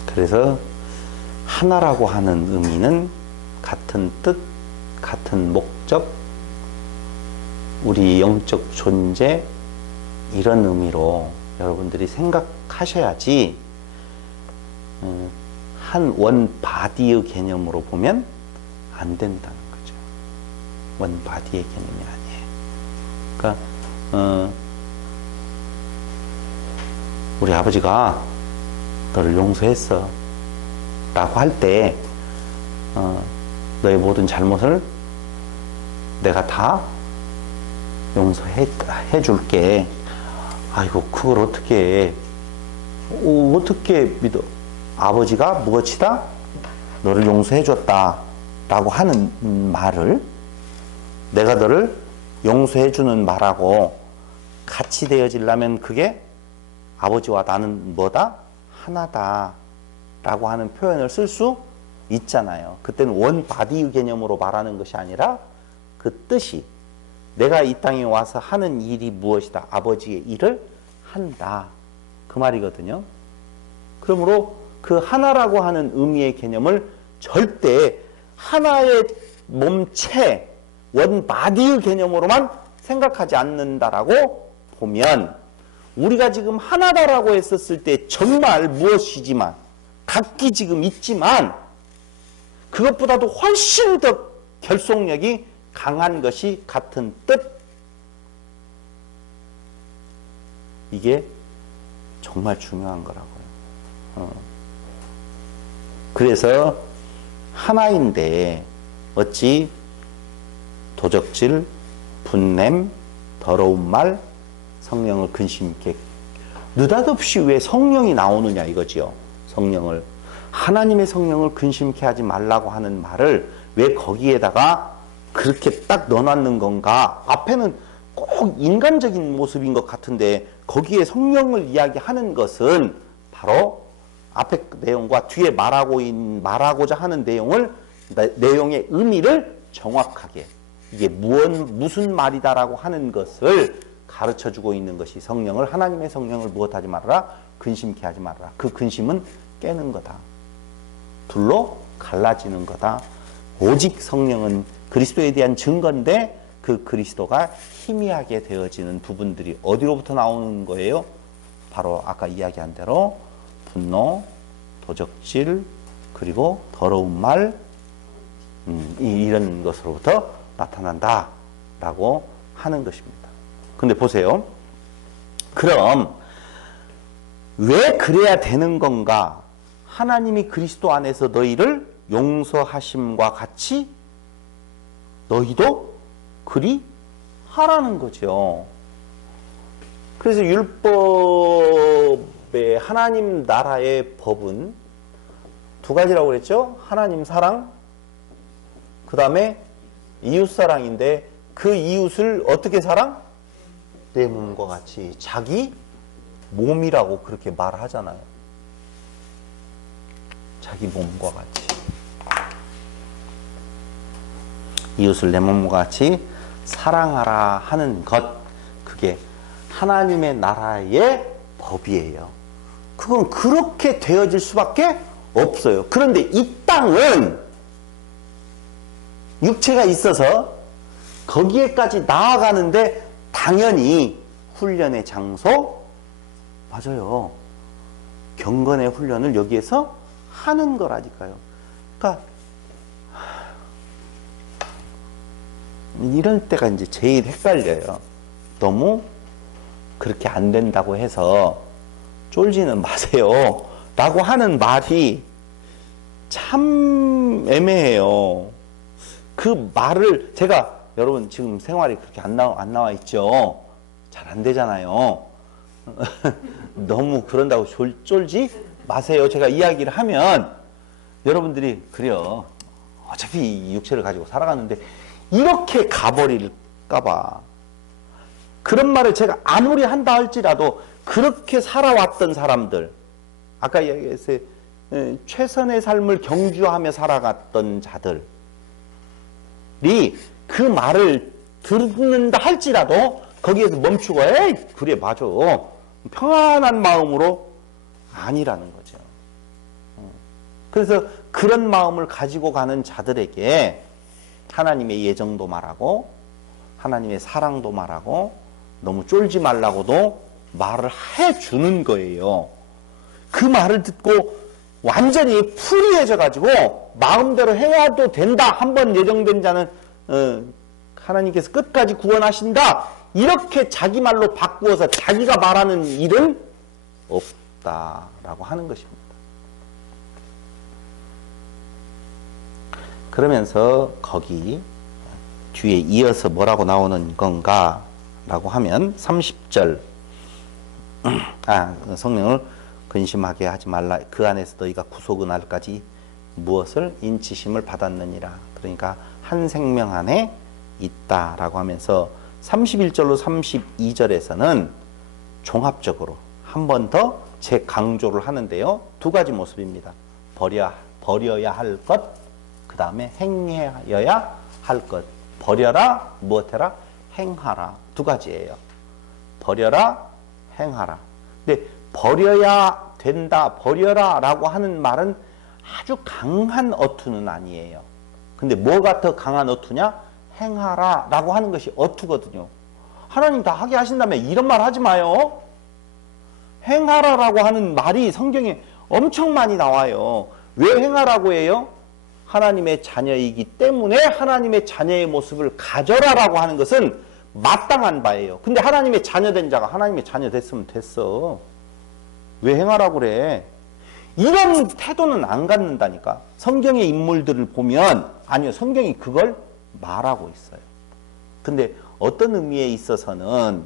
그래서 하나라고 하는 의미는 같은 뜻, 같은 목적, 우리 영적 존재 이런 의미로 여러분들이 생각하셔야지 한 원 바디의 개념으로 보면 안 된다는 거죠. 원 바디의 개념이 아니에요. 그러니까 우리 아버지가 너를 용서했어 라고 할 때 너의 모든 잘못을 내가 다 용서해 줄게. 아이고 그걸 어떻게 믿어? 아버지가 무엇이다? 너를 용서해 줬다 라고 하는 말을 내가 너를 용서해 주는 말하고 같이 되어지려면 그게 아버지와 나는 뭐다? 하나다 라고 하는 표현을 쓸 수 있잖아요. 그때는 원 바디 개념으로 말하는 것이 아니라 그 뜻이 내가 이 땅에 와서 하는 일이 무엇이다? 아버지의 일을 한다. 그 말이거든요. 그러므로 그 하나라고 하는 의미의 개념을 절대 하나의 몸체, 원 바디의 개념으로만 생각하지 않는다라고 보면 우리가 지금 하나다라고 했었을 때 정말 무엇이지만 각기 지금 있지만 그것보다도 훨씬 더 결속력이 강한 것이 같은 뜻. 이게 정말 중요한 거라고요. 그래서 하나인데 어찌 도적질, 분냄, 더러운 말, 성령을 근심 있게 느닷없이 왜 성령이 나오느냐 이거지요. 성령을 하나님의 성령을 근심 있게 하지 말라고 하는 말을 왜 거기에다가 그렇게 딱 넣어놨는 건가? 앞에는 꼭 인간적인 모습인 것 같은데 거기에 성령을 이야기하는 것은 바로 앞에 내용과 뒤에 말하고자 하는 내용의 의미를 정확하게 이게 무슨 말이다라고 하는 것을 가르쳐주고 있는 것이 성령을 하나님의 성령을 무엇하지 말아라? 근심케 하지 말아라. 그 근심은 깨는 거다. 둘로 갈라지는 거다. 오직 성령은 그리스도에 대한 증거인데 그 그리스도가 희미하게 되어지는 부분들이 어디로부터 나오는 거예요? 바로 아까 이야기한 대로 분노, 도적질, 그리고 더러운 말 이런 것으로부터 나타난다라고 하는 것입니다. 근데 보세요. 그럼 왜 그래야 되는 건가? 하나님이 그리스도 안에서 너희를 용서하심과 같이 너희도 그리 하라는 거죠. 그래서 율법의 하나님 나라의 법은 두 가지라고 그랬죠. 하나님 사랑, 그 다음에 이웃 사랑인데 그 이웃을 어떻게 사랑? 내 몸과 같이 자기 몸이라고 그렇게 말하잖아요. 자기 몸과 같이. 이웃을 내 몸과 같이 사랑하라 하는 것, 그게 하나님의 나라의 법이에요. 그건 그렇게 되어질 수밖에 없어요. 그런데 이 땅은 육체가 있어서 거기에까지 나아가는데 당연히 훈련의 장소, 맞아요. 경건의 훈련을 여기에서 하는 거라니까요. 그러니까 이럴 때가 이제 제일 헷갈려요. 너무 그렇게 안 된다고 해서 쫄지는 마세요 라고 하는 말이 참 애매해요. 그 말을 제가 여러분 지금 생활이 그렇게 안 나와 있죠. 잘 안 되잖아요. 너무 그런다고 쫄지 마세요. 제가 이야기를 하면 여러분들이 그래요. 어차피 이 육체를 가지고 살아가는데 이렇게 가버릴까봐. 그런 말을 제가 아무리 한다 할지라도 그렇게 살아왔던 사람들, 아까 이야기했어요. 최선의 삶을 경주하며 살아갔던 자들이 그 말을 듣는다 할지라도 거기에서 멈추고 에이 그래 맞아 평안한 마음으로 아니라는 거죠. 그래서 그런 마음을 가지고 가는 자들에게 하나님의 예정도 말하고 하나님의 사랑도 말하고 너무 쫄지 말라고도 말을 해주는 거예요. 그 말을 듣고 완전히 풀이해져 가지고 마음대로 해야도 된다. 한번 예정된 자는 하나님께서 끝까지 구원하신다. 이렇게 자기 말로 바꾸어서 자기가 말하는 일은 없다라고 하는 것입니다. 그러면서 거기 뒤에 이어서 뭐라고 나오는 건가 라고 하면 30절 성령을 근심하게 하지 말라. 그 안에서 너희가 구속의 날까지 무엇을 인치심을 받았느니라. 그러니까 한 생명 안에 있다라고 하면서 31절로 32절에서는 종합적으로 한 번 더 재강조를 하는데요. 두 가지 모습입니다. 버려야 할 것, 그 다음에 행해야 할 것. 버려라, 무엇해라? 행하라. 두 가지예요. 버려라, 행하라. 근데 버려야 된다, 버려라 라고 하는 말은 아주 강한 어투는 아니에요. 근데 뭐가 더 강한 어투냐? 행하라 라고 하는 것이 어투거든요. 하나님 다 하게 하신다면 이런 말 하지 마요. 행하라 라고 하는 말이 성경에 엄청 많이 나와요. 왜 행하라고 해요? 하나님의 자녀이기 때문에 하나님의 자녀의 모습을 가져라라고 하는 것은 마땅한 바예요. 근데 하나님의 자녀된 자가 하나님의 자녀 됐으면 됐어. 왜 행하라고 그래? 이런 태도는 안 갖는다니까. 성경의 인물들을 보면 아니요, 성경이 그걸 말하고 있어요. 근데 어떤 의미에 있어서는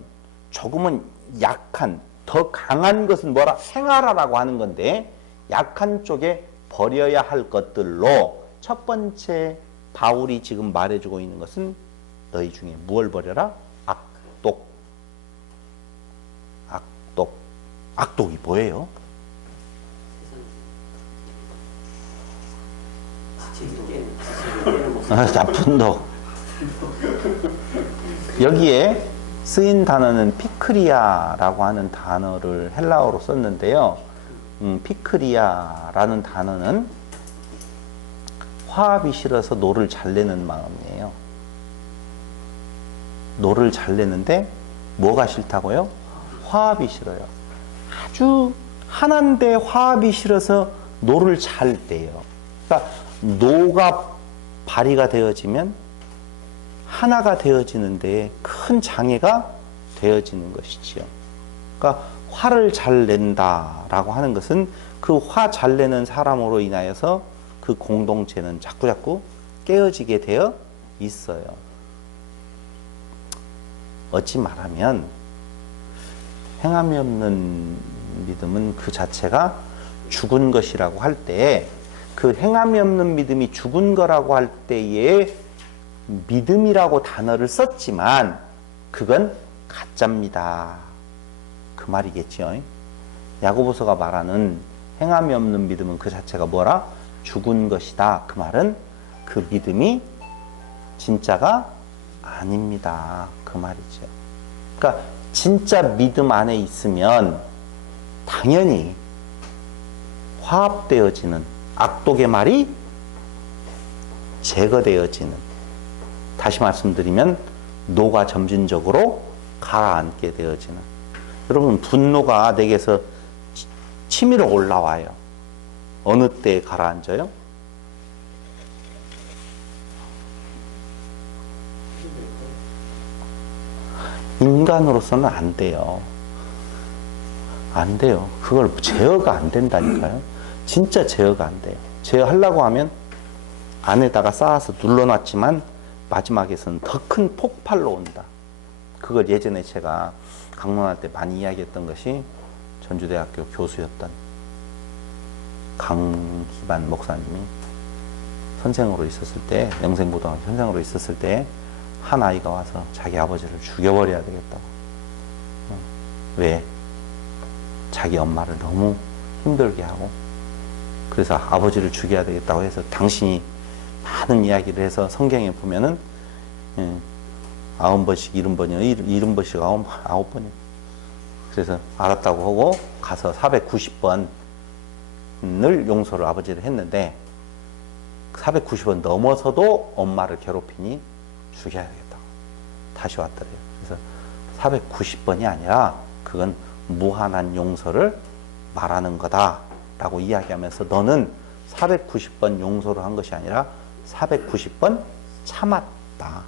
조금은 약한, 더 강한 것은 뭐라? 행하라라고 하는 건데 약한 쪽에 버려야 할 것들로 첫 번째 바울이 지금 말해주고 있는 것은 너희 중에 무엇을 버려라? 악독. 악독. 악독이 뭐예요? 나쁜 독. 여기에 쓰인 단어는 피크리아라고 하는 단어를 헬라어로 썼는데요. 피크리아라는 단어는 화합이 싫어서 노를 잘 내는 마음이에요. 노를 잘 내는데 뭐가 싫다고요? 화합이 싫어요. 아주 하나인데 화합이 싫어서 노를 잘 내요. 그러니까 노가 발휘가 되어지면 하나가 되어지는 데에 큰 장애가 되어지는 것이지요. 그러니까 화를 잘 낸다라고 하는 것은 그 화 잘 내는 사람으로 인하여서 그 공동체는 자꾸자꾸 깨어지게 되어 있어요. 어찌 말하면 행함이 없는 믿음은 그 자체가 죽은 것이라고 할 때, 그 행함이 없는 믿음이 죽은 거라고 할 때에 믿음이라고 단어를 썼지만 그건 가짜입니다. 그 말이겠죠. 야고보서가 말하는 행함이 없는 믿음은 그 자체가 뭐라? 죽은 것이다. 그 말은 그 믿음이 진짜가 아닙니다. 그 말이죠. 그러니까 진짜 믿음 안에 있으면 당연히 화합되어지는 악독의 말이 제거되어지는, 다시 말씀드리면 노가 점진적으로 가라앉게 되어지는. 여러분, 분노가 내게서 치밀어 올라와요. 어느 때에 가라앉아요? 인간으로서는 안 돼요. 안 돼요. 그걸 제어가 안 된다니까요. 진짜 제어가 안 돼요. 제어하려고 하면 안에다가 쌓아서 눌러놨지만 마지막에서는 더 큰 폭발로 온다. 그걸 예전에 제가 강론할 때 많이 이야기했던 것이 전주대학교 교수였던 강희반 목사님이 선생으로 있었을 때, 영생고등학교 선생으로 있었을 때 한 아이가 와서 자기 아버지를 죽여버려야 되겠다고. 왜? 자기 엄마를 너무 힘들게 하고, 그래서 아버지를 죽여야 되겠다고 해서 당신이 많은 이야기를 해서 성경에 보면은 90번씩 70번이요. 70번씩 9번이요. 그래서 알았다고 하고 가서 490번을 용서를 아버지를 했는데 490번 넘어서도 엄마를 괴롭히니 죽여야 되겠다고 다시 왔더래요. 그래서 490번이 아니라 그건 무한한 용서를 말하는 거다 라고 이야기하면서 너는 490번 용서를 한 것이 아니라 490번 참았다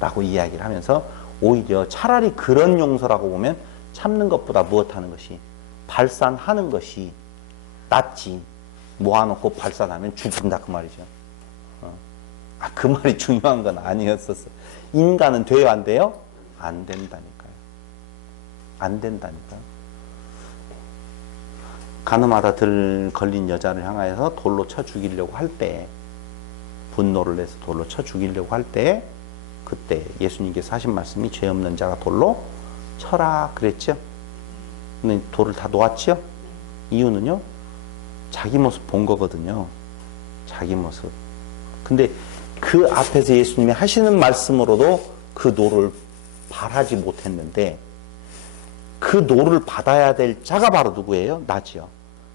라고 이야기를 하면서, 오히려 차라리 그런 용서라고 보면 참는 것보다 무엇하는 것이, 발산하는 것이 낫지. 모아놓고 발산하면 죽는다 그 말이죠. 그 말이 중요한 건 아니었었어요. 인간은 돼요 안 돼요? 안 된다니까요. 안 된다니까요. 가늠하다 걸린 여자를 향하여서 돌로 쳐 죽이려고 할 때, 분노를 내서 돌로 쳐 죽이려고 할 때, 그때 예수님께서 하신 말씀이 죄 없는 자가 돌로 쳐라 그랬죠. 근데 돌을 다 놓았죠. 이유는요, 자기 모습 본 거거든요. 자기 모습. 근데 그 앞에서 예수님이 하시는 말씀으로도 그 노를 바라지 못했는데, 그 노를 받아야 될 자가 바로 누구예요? 나지요.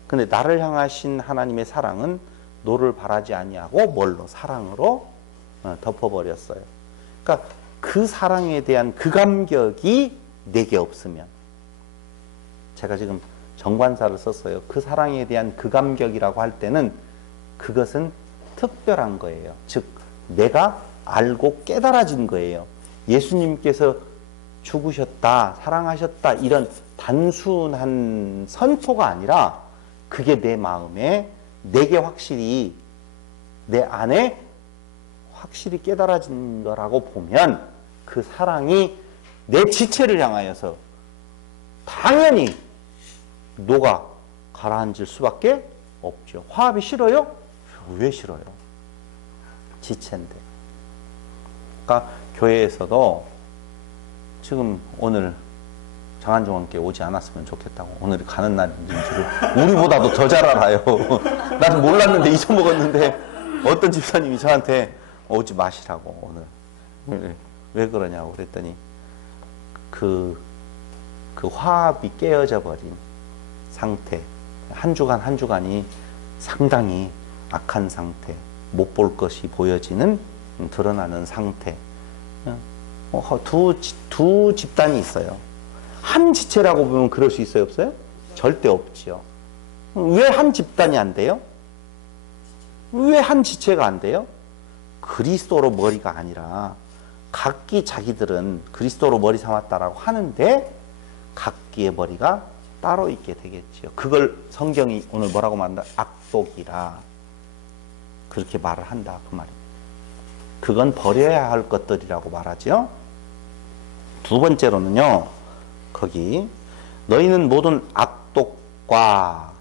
근데 나를 향하신 하나님의 사랑은 노를 바라지 아니하고 뭘로? 사랑으로 덮어버렸어요. 그러니까 그 사랑에 대한 그 감격이 내게 없으면, 제가 지금 정관사를 썼어요. 그 사랑에 대한 그 감격이라고 할 때는 그것은 특별한 거예요. 즉 내가 알고 깨달아진 거예요. 예수님께서 죽으셨다, 사랑하셨다, 이런 단순한 선포가 아니라 그게 내 마음에, 내게 확실히, 내 안에 확실히 깨달아진 거라고 보면 그 사랑이 내 지체를 향하여서 당연히 노가 가라앉을 수밖에 없죠. 화합이 싫어요? 왜 싫어요? 지체인데. 그러니까 교회에서도 지금 오늘 장한종원께 오지 않았으면 좋겠다고, 오늘이 가는 날인 줄을 우리보다도 더 잘 알아요. 나는 몰랐는데 잊어먹었는데 어떤 집사님이 저한테 오지 마시라고 오늘. 왜 그러냐고 그랬더니 그 화합이 깨어져 버린 상태, 한 주간 한 주간이 상당히 악한 상태, 못 볼 것이 보여지는, 드러나는 상태. 두 집단이 있어요. 한 지체라고 보면 그럴 수 있어요, 없어요? 절대 없지요. 왜 한 집단이 안 돼요? 왜 한 지체가 안 돼요? 그리스도로 머리가 아니라 각기 자기들은 그리스도로 머리 삼았다라고 하는데 각기의 머리가 따로 있게 되겠지요. 그걸 성경이 오늘 뭐라고 말한다? 악독이라 그렇게 말을 한다 그 말입니다. 그건 버려야 할 것들이라고 말하죠. 두 번째로는요, 거기 너희는 모든 악독과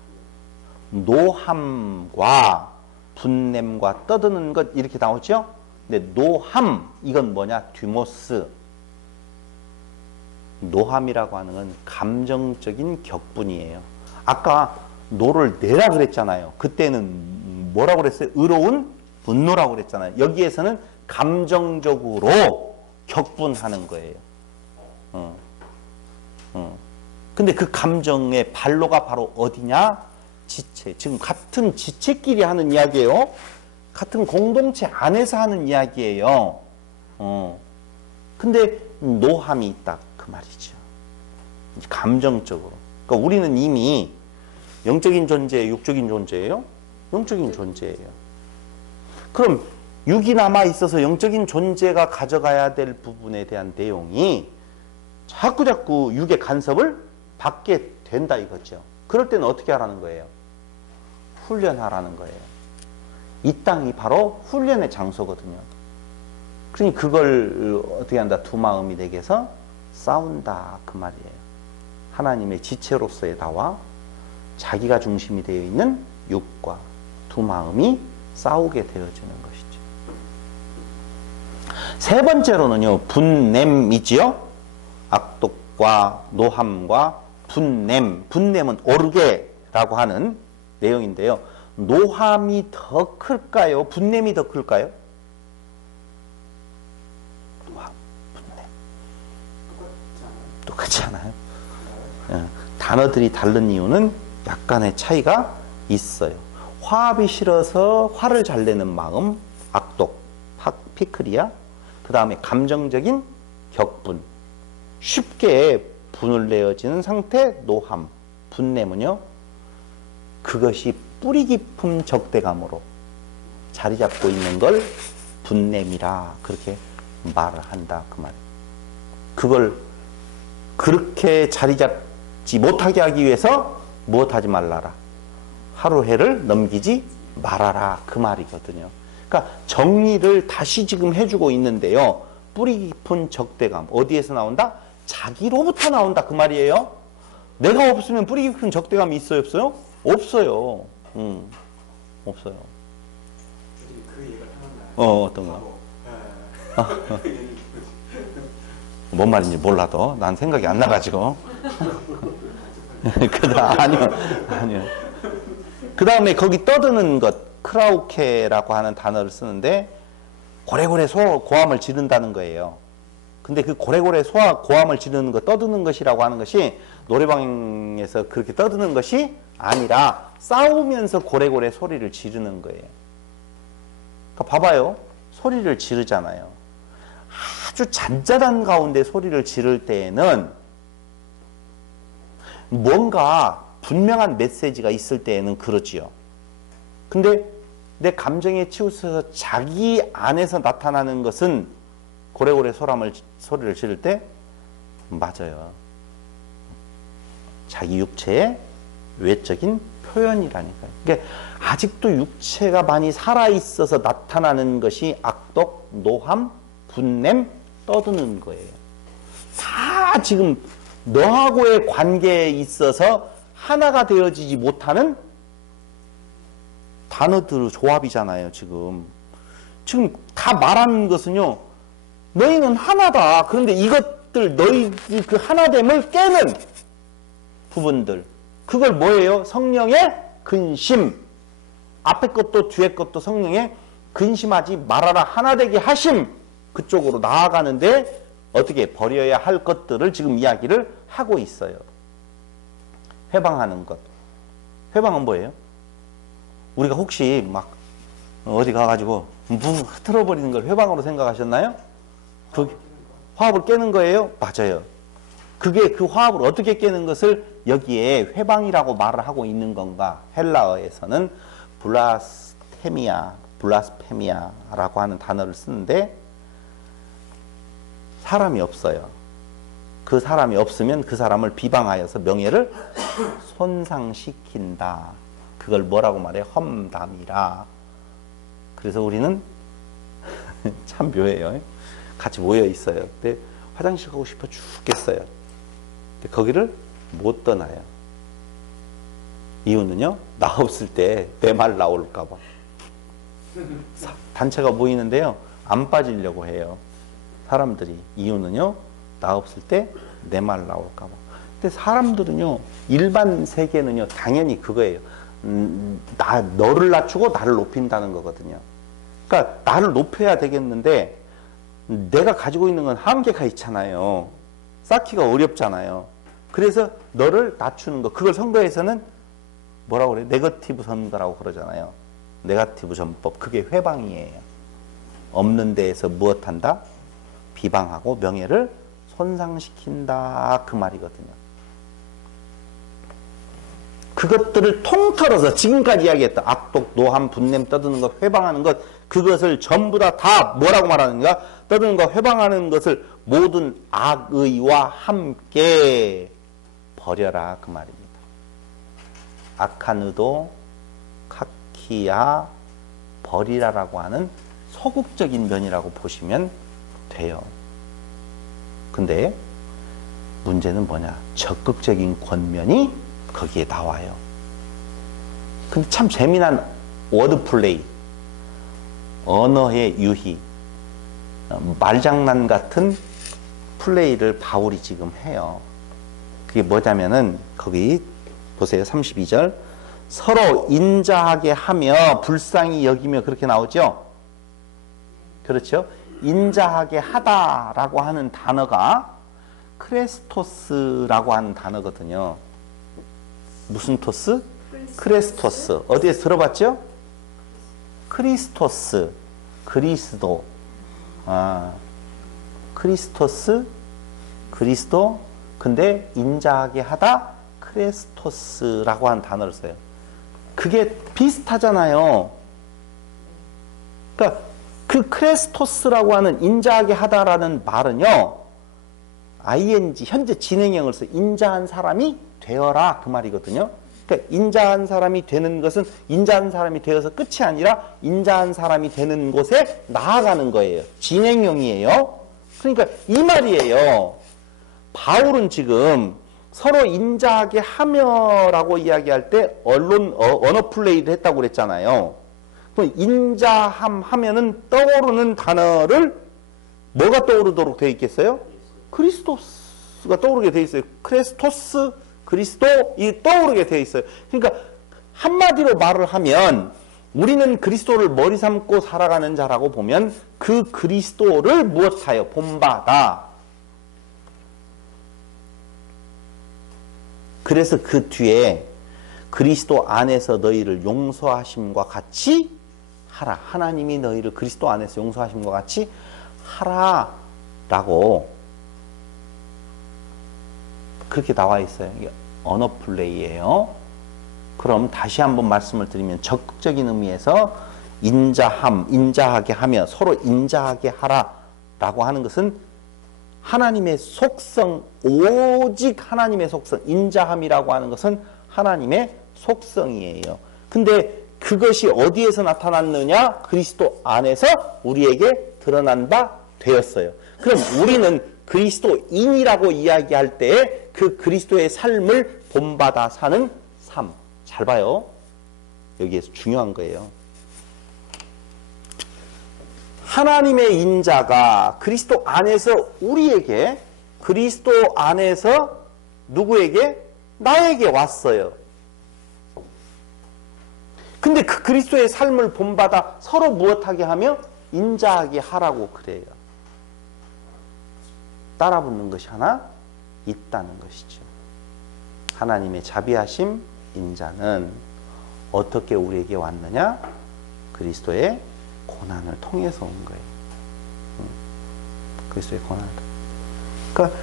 노함과 분냄과 떠드는 것 이렇게 나오죠. 근데 노함 이건 뭐냐? 듀모스. 노함이라고 하는 건 감정적인 격분이에요. 아까 노를 내라 그랬잖아요. 그때는 뭐라고 그랬어요? 의로운 분노라고 그랬잖아요. 여기에서는 감정적으로 격분하는 거예요. 근데 그 감정의 발로가 바로 어디냐? 지체. 지금 같은 지체끼리 하는 이야기예요. 같은 공동체 안에서 하는 이야기예요. 근데 노함이 있다 그 말이죠. 감정적으로. 그러니까 우리는 이미 영적인 존재예요, 육적인 존재예요? 영적인 존재예요. 그럼 육이 남아 있어서 영적인 존재가 가져가야 될 부분에 대한 내용이 자꾸 육의 간섭을 받게 된다 이거죠. 그럴 때는 어떻게 하라는 거예요? 훈련하라는 거예요. 이 땅이 바로 훈련의 장소거든요. 그러니 그걸 어떻게 한다? 두 마음이 되게 해서 싸운다 그 말이에요. 하나님의 지체로서의 나와 자기가 중심이 되어 있는 육과 두 마음이 싸우게 되어지는 것이죠. 세 번째로는요, 분냄이지요. 악독과 노함과 분냄. 분냄은 오르게라고 하는 내용인데요. 노함이 더 클까요? 분냄이 더 클까요? 노함, 분냄. 똑같지 않아요? 단어들이 다른 이유는 약간의 차이가 있어요. 화합이 싫어서 화를 잘 내는 마음, 악독, 피크리아. 그 다음에 감정적인 격분. 쉽게 분을 내어지는 상태, 노함, 분냄은요. 그것이 뿌리 깊은 적대감으로 자리 잡고 있는 걸 분냄이라 그렇게 말을 한다 그 말이에요. 그걸 그렇게 자리 잡지 못하게 하기 위해서 무엇하지 말라라. 하루 해를 넘기지 말아라 그 말이거든요. 그러니까 정리를 다시 지금 해주고 있는데요. 뿌리 깊은 적대감 어디에서 나온다? 자기로부터 나온다 그 말이에요. 내가 없으면 뿌리 깊은 적대감이 있어요 없어요? 없어요. 없어요. 그 얘기가 생각나요. 어떤 거? 뭔 말인지 몰라도 난 생각이 안 나가지고. 아니요. 그 다음에 거기 떠드는 것, 크라우케라고 하는 단어를 쓰는데 고래고래 고함을 지른다는 거예요. 근데 그 고래고래 고함을 지르는 것, 떠드는 것이라고 하는 것이 노래방에서 그렇게 떠드는 것이 아니라 싸우면서 고래고래 소리를 지르는 거예요. 그러니까 봐봐요. 소리를 지르잖아요. 아주 잔잔한 가운데 소리를 지를 때에는 뭔가 분명한 메시지가 있을 때에는 그러지요. 근데 내 감정에 치우쳐서 자기 안에서 나타나는 것은 고래고래 소리를 지를 때 맞아요. 자기 육체의 외적인 표현이라니까요. 그러니까 아직도 육체가 많이 살아있어서 나타나는 것이 악독, 노함, 분냄, 떠드는 거예요. 다 지금 너하고의 관계에 있어서 하나가 되어지지 못하는 단어들 조합이잖아요, 지금. 지금 다 말하는 것은요, 너희는 하나다. 그런데 이것들, 너희 그 하나됨을 깨는 부분들. 그걸 뭐예요? 성령의 근심. 앞에 것도 뒤에 것도 성령의 근심하지 말아라. 하나 되게 하심. 그쪽으로 나아가는데 어떻게 버려야 할 것들을 지금 이야기를 하고 있어요. 회방하는 것. 회방은 뭐예요? 우리가 혹시 막 어디 가가지고 무 흐트러버리는 걸 회방으로 생각하셨나요? 그 화합을 깨는 거예요? 맞아요. 그게 그 화합을 어떻게 깨는 것을 여기에 회방이라고 말을 하고 있는 건가? 헬라어에서는 블라스페미아라고 하는 단어를 쓰는데 사람이 없어요. 그 사람이 없으면 그 사람을 비방하여서 명예를 손상시킨다. 그걸 뭐라고 말해? 험담이라. 그래서 우리는 참 묘해요. 같이 모여 있어요. 근데 화장실 가고 싶어 죽겠어요. 근데 거기를 못 떠나요. 이유는요, 나 없을 때 내 말 나올까봐. 단체가 모이는데요, 안 빠지려고 해요. 사람들이. 이유는요, 나 없을 때 내 말 나올까봐. 근데 사람들은요, 일반 세계는요, 당연히 그거예요. 너를 낮추고 나를 높인다는 거거든요. 그러니까 나를 높여야 되겠는데 내가 가지고 있는 건 한계가 있잖아요. 쌓기가 어렵잖아요. 그래서 너를 낮추는 거, 그걸 성도에서는 뭐라고 그래요? 네거티브 전도라고 그러잖아요. 네거티브 전법, 그게 회방이에요. 없는 데에서 무엇한다? 비방하고 명예를 손상시킨다, 그 말이거든요. 그것들을 통틀어서 지금까지 이야기했던 악독, 노함, 분냄, 떠드는 것, 회방하는 것, 그것을 전부 다 뭐라고 말하는가? 떠드는 것, 회방하는 것을 모든 악의와 함께 버려라, 그 말입니다. 악한 의도, 카키야, 버리라라고 하는 소극적인 면이라고 보시면 돼요. 근데 문제는 뭐냐? 적극적인 권면이 거기에 나와요. 근데 참 재미난 워드플레이, 언어의 유희, 말장난 같은 플레이를 바울이 지금 해요. 그게 뭐냐면은 거기 보세요. 32절. 서로 인자하게 하며 불쌍히 여기며, 그렇게 나오죠? 그렇죠? 인자하게 하다라고 하는 단어가 크레스토스라고 하는 단어거든요. 무슨 토스? 크레스토스. 어디에서 들어봤죠? 크리스토스, 그리스도. 크리스토스, 그리스도. 근데 인자하게 하다, 크레스토스라고 하는 단어를 써요. 그게 비슷하잖아요. 그러니까 그 크레스토스라고 하는 인자하게 하다라는 말은요, ing, 현재 진행형을 써. 인자한 사람이 되어라, 그 말이거든요. 그러니까 인자한 사람이 되는 것은 인자한 사람이 되어서 끝이 아니라 인자한 사람이 되는 곳에 나아가는 거예요. 진행형이에요. 그러니까 이 말이에요. 바울은 지금 서로 인자하게 하며라고 이야기할 때 언어 플레이를 했다고 그랬잖아요. 그럼 인자함 하면은 떠오르는 단어를 뭐가 떠오르도록 되어 있겠어요? 크리스토스가 떠오르게 되어 있어요. 크레스토스, 그리스도, 이 떠오르게 되어 있어요. 그러니까 한마디로 말을 하면 우리는 그리스도를 머리 삼고 살아가는 자라고 보면 그 그리스도를 무엇하여? 본받아. 그래서 그 뒤에 그리스도 안에서 너희를 용서하심과 같이 하라. 하나님이 너희를 그리스도 안에서 용서하심과 같이 하라라고 그렇게 나와 있어요. 이게 언어 플레이예요. 그럼 다시 한번 말씀을 드리면 적극적인 의미에서 인자하게 하며 서로 인자하게 하라라고 하는 것은 하나님의 속성, 오직 하나님의 속성, 인자함이라고 하는 것은 하나님의 속성이에요. 근데 그것이 어디에서 나타났느냐? 그리스도 안에서 우리에게 드러난 바 되었어요. 그럼 우리는 그리스도인이라고 이야기할 때에 그 그리스도의 삶을 본받아 사는 삶. 잘 봐요. 여기에서 중요한 거예요. 하나님의 인자가 그리스도 안에서 우리에게, 그리스도 안에서 누구에게? 나에게 왔어요. 근데 그 그리스도의 삶을 본받아 서로 무엇하게 하며? 인자하게 하라고 그래요. 따라붙는 것이 하나 있다는 것이죠. 하나님의 자비하심, 인자는 어떻게 우리에게 왔느냐? 그리스도의 고난을 통해서 온 거예요. 그리스도의 고난을. 그러니까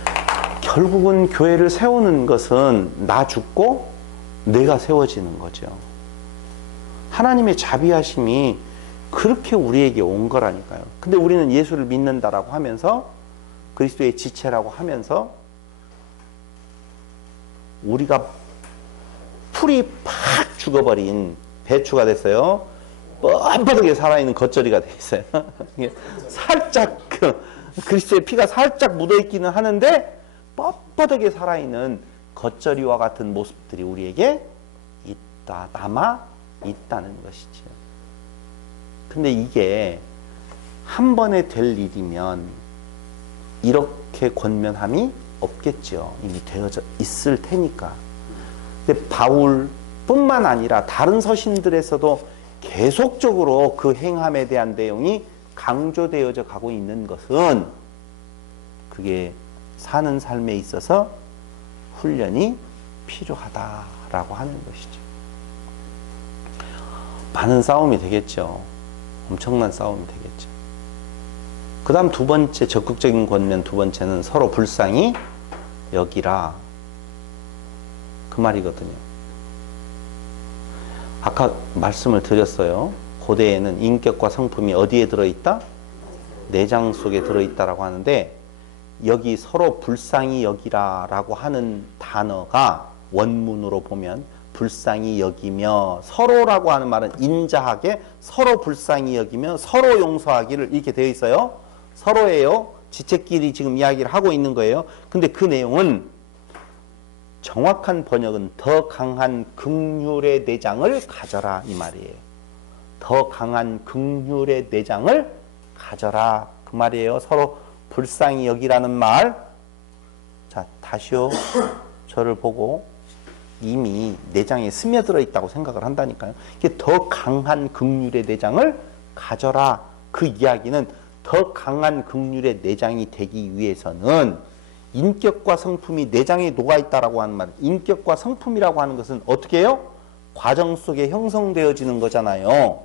결국은 교회를 세우는 것은 나 죽고 내가 세워지는 거죠. 하나님의 자비하심이 그렇게 우리에게 온 거라니까요. 근데 우리는 예수를 믿는다라고 하면서 그리스도의 지체라고 하면서 우리가 풀이 팍 죽어버린 배추가 됐어요. 뻣뻣하게 살아있는 겉절이가 돼 있어요. 살짝 그리스도의 피가 살짝 묻어있기는 하는데 뻣뻣하게 살아있는 겉절이와 같은 모습들이 우리에게 있다, 남아 있다는 것이죠. 근데 이게 한 번에 될 일이면 이렇게 권면함이 없겠죠. 이미 되어져 있을 테니까. 근데 바울뿐만 아니라 다른 서신들에서도 계속적으로 그 행함에 대한 내용이 강조되어져 가고 있는 것은 그게 사는 삶에 있어서 훈련이 필요하다라고 하는 것이죠. 많은 싸움이 되겠죠. 엄청난 싸움이 되겠죠. 그 다음 두 번째 적극적인 권면 두 번째는 서로 불쌍히 여기라. 그 말이거든요. 아까 말씀을 드렸어요. 고대에는 인격과 성품이 어디에 들어있다? 내장 속에 들어있다라고 하는데 여기 서로 불쌍히 여기라 라고 하는 단어가 원문으로 보면 불쌍히 여기며 서로라고 하는 말은 인자하게 서로 불쌍히 여기며 서로 용서하기를 이렇게 되어 있어요. 서로예요. 지체끼리 지금 이야기를 하고 있는 거예요. 근데 그 내용은 정확한 번역은 더 강한 긍휼의 내장을 가져라 이 말이에요. 더 강한 긍휼의 내장을 가져라 그 말이에요. 서로 불쌍히 여기라는 말. 자, 다시요. 저를 보고 이미 내장에 스며들어 있다고 생각을 한다니까요. 이게 더 강한 긍휼의 내장을 가져라. 그 이야기는 더 강한 긍휼의 내장이 되기 위해서는 인격과 성품이 내장에 녹아있다라고 하는 말, 인격과 성품이라고 하는 것은 어떻게 해요? 과정 속에 형성되어지는 거잖아요.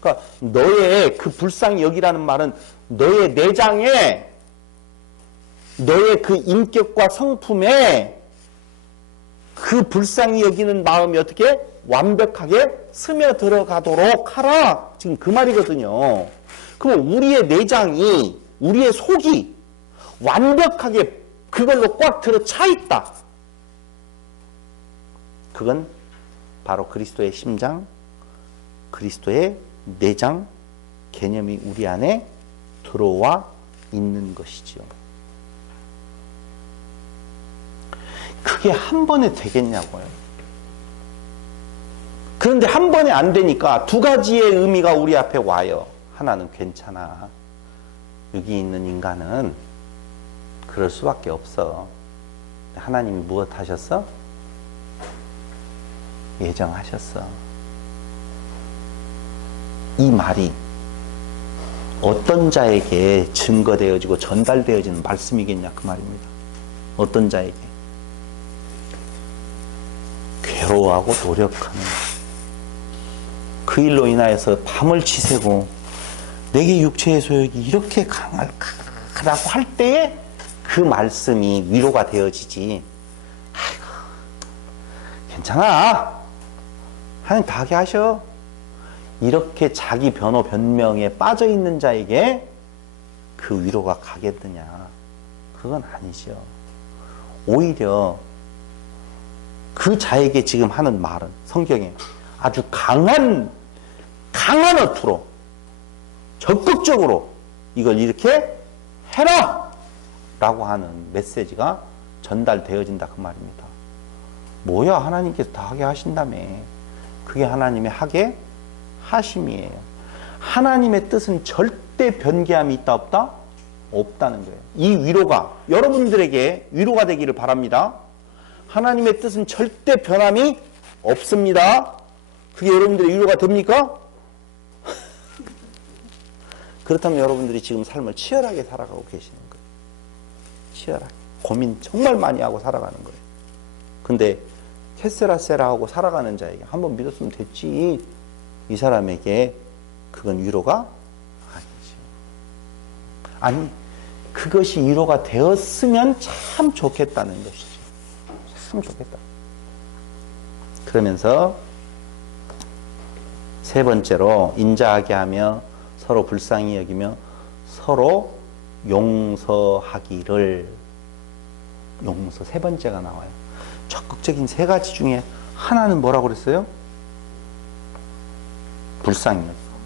그러니까 너의 그 불쌍히 여기라는 말은 너의 내장에 너의 그 인격과 성품에 그 불쌍히 여기는 마음이 어떻게 완벽하게 스며들어가도록 하라. 지금 그 말이거든요. 그럼 우리의 내장이 우리의 속이 완벽하게 그걸로 꽉 들어차 있다. 그건 바로 그리스도의 심장, 그리스도의 내장 개념이 우리 안에 들어와 있는 것이죠. 그게 한 번에 되겠냐고요. 그런데 한 번에 안 되니까 두 가지의 의미가 우리 앞에 와요. 하나는 괜찮아. 여기 있는 인간은 그럴 수밖에 없어. 하나님이 무엇 하셨어? 예정하셨어. 이 말이 어떤 자에게 증거되어지고 전달되어지는 말씀이겠냐 그 말입니다. 어떤 자에게? 괴로워하고 노력하는 그 일로 인하여서 밤을 지새고 내게 육체의 소욕이 이렇게 강할까라고 할 때에 그 말씀이 위로가 되어지지. 아이고 괜찮아. 하나님 다 하게 하셔. 이렇게 자기 변호 변명에 빠져 있는 자에게 그 위로가 가겠느냐. 그건 아니죠. 오히려 그 자에게 지금 하는 말은 성경에 아주 강한 어투로 적극적으로 이걸 이렇게 해라! 라고 하는 메시지가 전달되어진다 그 말입니다. 뭐야 하나님께서 다 하게 하신다며. 그게 하나님의 하게 하심이에요. 하나님의 뜻은 절대 변개함이 있다 없다? 없다는 거예요. 이 위로가 여러분들에게 위로가 되기를 바랍니다. 하나님의 뜻은 절대 변함이 없습니다. 그게 여러분들의 위로가 됩니까? 그렇다면 여러분들이 지금 삶을 치열하게 살아가고 계시는 거예요. 치열하게. 고민 정말 많이 하고 살아가는 거예요. 근데 캐세라세라 하고 살아가는 자에게 한번 믿었으면 됐지. 이 사람에게 그건 위로가 아니죠. 아니, 그것이 위로가 되었으면 참 좋겠다는 것이죠. 참 좋겠다. 그러면서 세 번째로 인자하게 하며 서로 불쌍히 여기며 서로 용서하기를 용서 세 번째가 나와요. 적극적인 세 가지 중에 하나는 뭐라고 그랬어요? 불쌍히 여기고.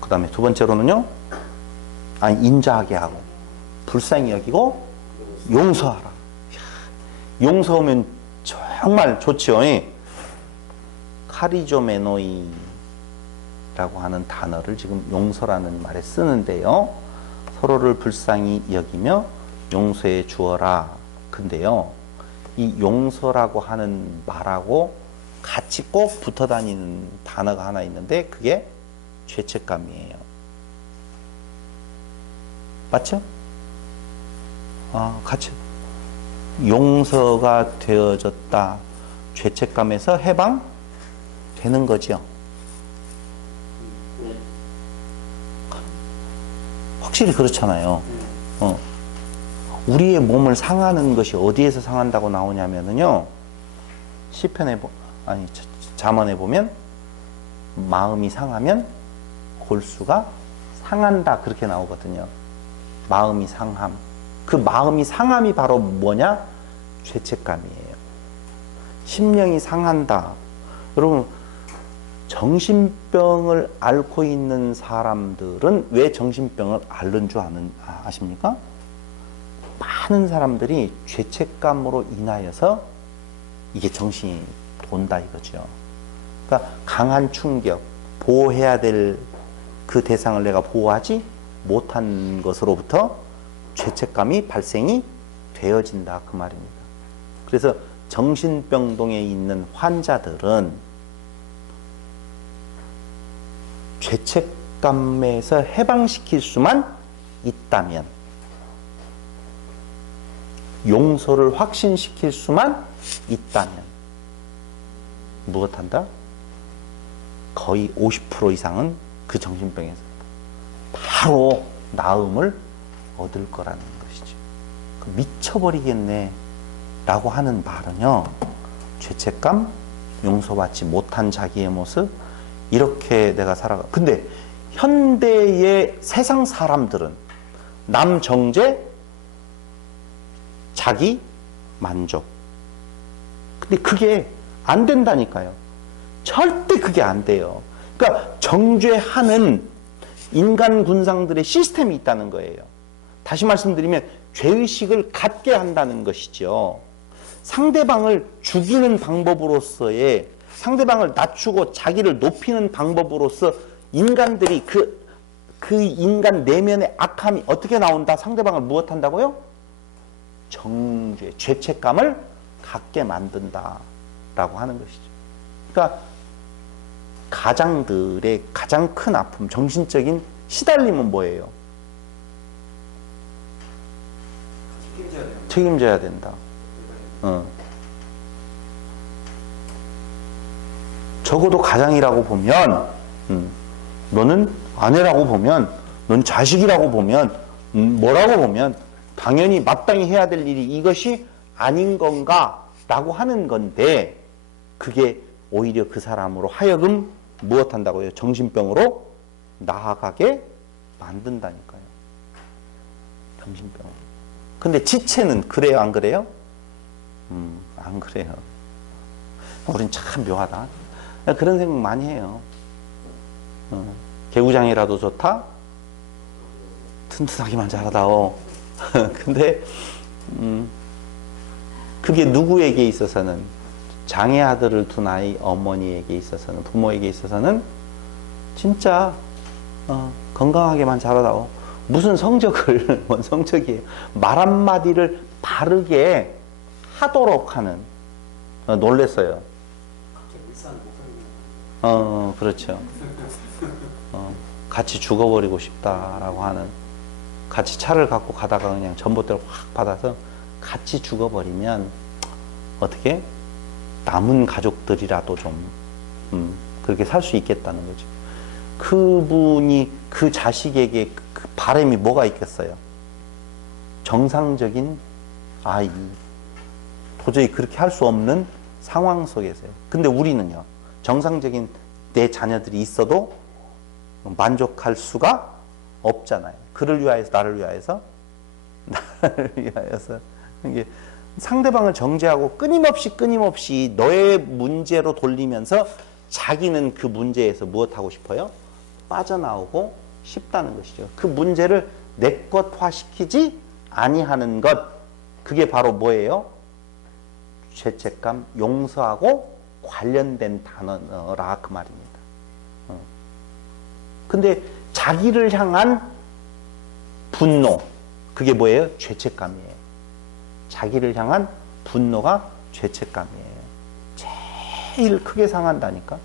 그 다음에 두 번째로는요, 인자하게 하고, 불쌍히 여기고, 용서하라. 용서하면 정말 좋죠. 카리조메노이라고 하는 단어를 지금 용서라는 말에 쓰는데요. 서로를 불쌍히 여기며 용서해 주어라. 근데요, 이 용서라고 하는 말하고 같이 꼭 붙어 다니는 단어가 하나 있는데 그게 죄책감이에요. 맞죠? 같이. 용서가 되어졌다. 죄책감에서 해방되는 거죠. 확실히 그렇잖아요. 우리의 몸을 상하는 것이 어디에서 상한다고 나오냐면요. 시편에 잠언에 보면 마음이 상하면 골수가 상한다 그렇게 나오거든요. 마음이 상함. 그 마음이 상함이 바로 뭐냐? 죄책감이에요. 심령이 상한다. 여러분, 정신병을 앓고 있는 사람들은 왜 정신병을 앓는 줄 아십니까? 많은 사람들이 죄책감으로 인하여서 이게 정신이 돈다 이거죠. 그러니까 강한 충격, 보호해야 될 그 대상을 내가 보호하지 못한 것으로부터 죄책감이 발생이 되어진다 그 말입니다. 그래서 정신병동에 있는 환자들은 죄책감에서 해방시킬 수만 있다면, 용서를 확신시킬 수만 있다면 무엇한다? 거의 50% 이상은 그 정신병에서 바로 나음을 얻을 거라는 것이죠. 미쳐버리겠네 라고 하는 말은요, 죄책감, 용서받지 못한 자기의 모습, 이렇게 내가 살아가. 근데 현대의 세상 사람들은 남정제, 자기 만족. 근데 그게 안 된다니까요. 절대 그게 안 돼요. 그러니까 정죄하는 인간 군상들의 시스템이 있다는 거예요. 다시 말씀드리면 죄의식을 갖게 한다는 것이죠. 상대방을 죽이는 방법으로서의, 상대방을 낮추고 자기를 높이는 방법으로서 인간들이 그 인간 내면의 악함이 어떻게 나온다? 상대방을 무엇한다고요? 정죄, 죄책감을 갖게 만든다라고 하는 것이죠. 그러니까 가장들의 가장 큰 아픔, 정신적인 시달림은 뭐예요? 책임져야 된다. 적어도 가장이라고 보면, 너는 아내라고 보면, 넌 자식이라고 보면, 뭐라고 보면 당연히 마땅히 해야 될 일이 이것이 아닌 건가 라고 하는 건데, 그게 오히려 그 사람으로 하여금 무엇한다고요? 정신병으로 나아가게 만든다니까요. 정신병. 근데 지체는 그래요, 안 그래요? 안 그래요. 우린 참 묘하다. 그런 생각 많이 해요. 개구장이라도 좋다? 튼튼하기만 잘하다오. 근데 그게 누구에게 있어서는, 장애 아들을 둔 아이 어머니에게 있어서는, 부모에게 있어서는 진짜 건강하게만 자라다오. 무슨 성적을, 뭔 성적이에요. 말 한마디를 바르게 하도록 하는. 놀랬어요. 그렇죠. 같이 죽어버리고 싶다라고 하는, 같이 차를 갖고 가다가 그냥 전봇대를 확 받아서 같이 죽어버리면 어떻게? 남은 가족들이라도 좀 그렇게 살 수 있겠다는 거죠. 그분이 그 자식에게 그 바람이 뭐가 있겠어요? 정상적인 아이, 도저히 그렇게 할 수 없는 상황 속에서요. 근데 우리는요, 정상적인 내 자녀들이 있어도 만족할 수가 없잖아요. 그를 위하여서, 나를 위하여서 이게 상대방을 정죄하고 끊임없이 너의 문제로 돌리면서 자기는 그 문제에서 무엇하고 싶어요? 빠져나오고 싶다는 것이죠. 그 문제를 내 것화시키지 아니하는 것, 그게 바로 뭐예요? 죄책감, 용서하고 관련된 단어라 그 말입니다. 근데 자기를 향한 분노, 그게 뭐예요? 죄책감이에요. 자기를 향한 분노가 죄책감이에요. 제일 크게 상한다니까.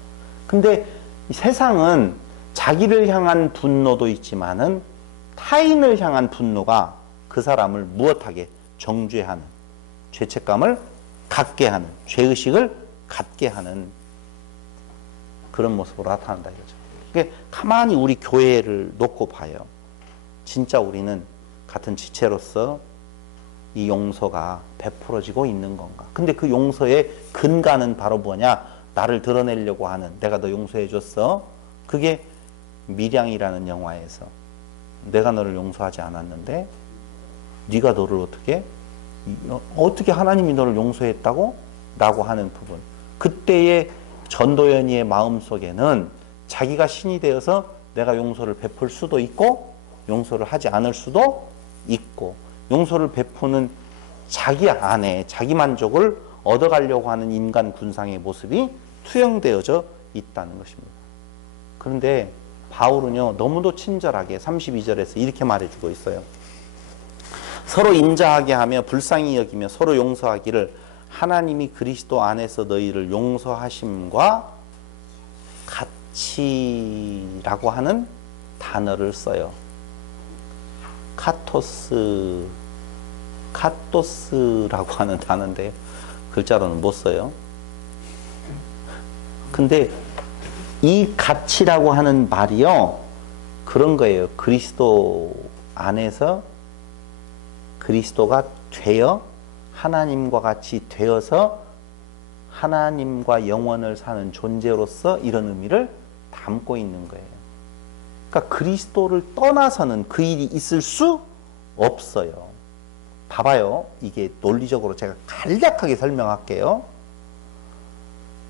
근데 세상은 자기를 향한 분노도 있지만은 타인을 향한 분노가 그 사람을 무엇하게 정죄하는, 죄책감을 갖게 하는, 죄의식을 갖게 하는 그런 모습으로 나타난다 이거죠. 그러니까 가만히 우리 교회를 놓고 봐요. 진짜 우리는 같은 지체로서 이 용서가 베풀어지고 있는 건가? 근데 그 용서의 근간은 바로 뭐냐? 나를 드러내려고 하는, 내가 너 용서해 줬어. 그게 밀양이라는 영화에서 내가 너를 용서하지 않았는데 네가 너를 어떻게 하나님이 너를 용서했다고? 라고 하는 부분. 그때의 전도연이의 마음속에는 자기가 신이 되어서 내가 용서를 베풀 수도 있고 용서를 하지 않을 수도 있고, 용서를 베푸는 자기 안에 자기 만족을 얻어가려고 하는 인간 군상의 모습이 투영되어져 있다는 것입니다. 그런데 바울은요, 너무도 친절하게 32절에서 이렇게 말해주고 있어요. 서로 인자하게 하며 불쌍히 여기며 서로 용서하기를 하나님이 그리스도 안에서 너희를 용서하심과 같이라고 하는 단어를 써요. 카토스라고 하는 단어인데 글자로는 못 써요. 근데 이 같이라고 하는 말이요, 그런 거예요. 그리스도 안에서 그리스도가 되어 하나님과 같이 되어서 하나님과 영원을 사는 존재로서 이런 의미를 담고 있는 거예요. 그러니까 그리스도를 떠나서는 그 일이 있을 수 없어요. 봐봐요. 이게 논리적으로 제가 간략하게 설명할게요.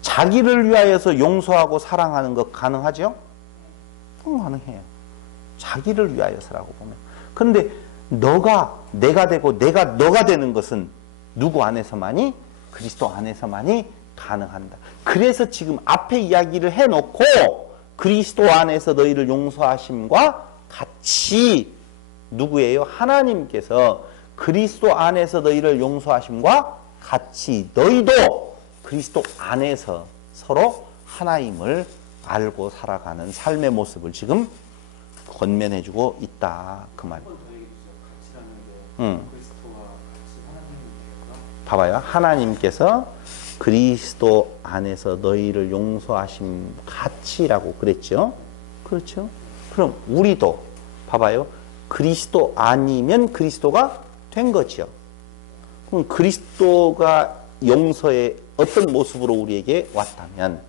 자기를 위하여서 용서하고 사랑하는 것 가능하죠? 가능해요. 자기를 위하여서라고 보면. 그런데 너가 내가 되고 내가 너가 되는 것은 누구 안에서만이? 그리스도 안에서만이 가능한다. 그래서 지금 앞에 이야기를 해놓고 그리스도 안에서 너희를 용서하심과 같이 누구예요? 하나님께서 그리스도 안에서 너희를 용서하심과 같이 너희도 그리스도 안에서 서로 하나임을 알고 살아가는 삶의 모습을 지금 권면해주고 있다 그 말이에요. 봐봐요. 하나님께서 그리스도 안에서 너희를 용서하심 같이라고 그랬죠. 그렇죠? 그럼 우리도 봐봐요. 그리스도 아니면 그리스도가 된 거죠. 그럼 그리스도가 용서의 어떤 모습으로 우리에게 왔다면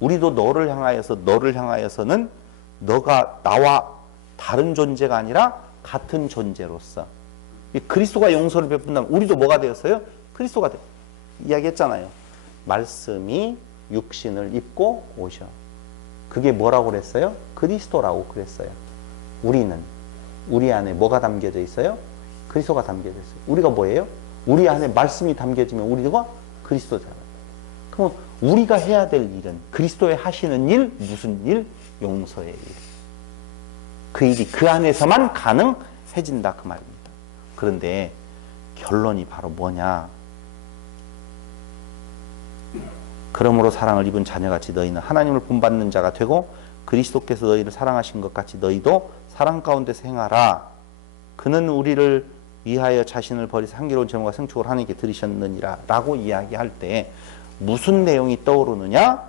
우리도 너를 향하여서는 너가 나와 다른 존재가 아니라 같은 존재로서 그리스도가 용서를 베푼다면 우리도 뭐가 되었어요? 그리스도가 돼. 이야기했잖아요. 말씀이 육신을 입고 오셔. 그게 뭐라고 그랬어요? 그리스도라고 그랬어요. 우리 안에 뭐가 담겨져 있어요? 그리스도가 담겨져 있어요. 우리가 뭐예요? 우리 안에 말씀이 담겨지면 우리가 그리스도잖아요. 그럼 우리가 해야 될 일은 그리스도의 하시는 일, 무슨 일? 용서의 일. 그 일이 그 안에서만 가능해진다 그 말입니다. 그런데 결론이 바로 뭐냐? 그러므로 사랑을 입은 자녀같이 너희는 하나님을 본받는 자가 되고 그리스도께서 너희를 사랑하신 것 같이 너희도 사랑 가운데서 행하라. 그는 우리를 위하여 자신을 버리사 향기로운 제물과 생축을 하나님께 드리셨느니라 라고 이야기할 때 무슨 내용이 떠오르느냐?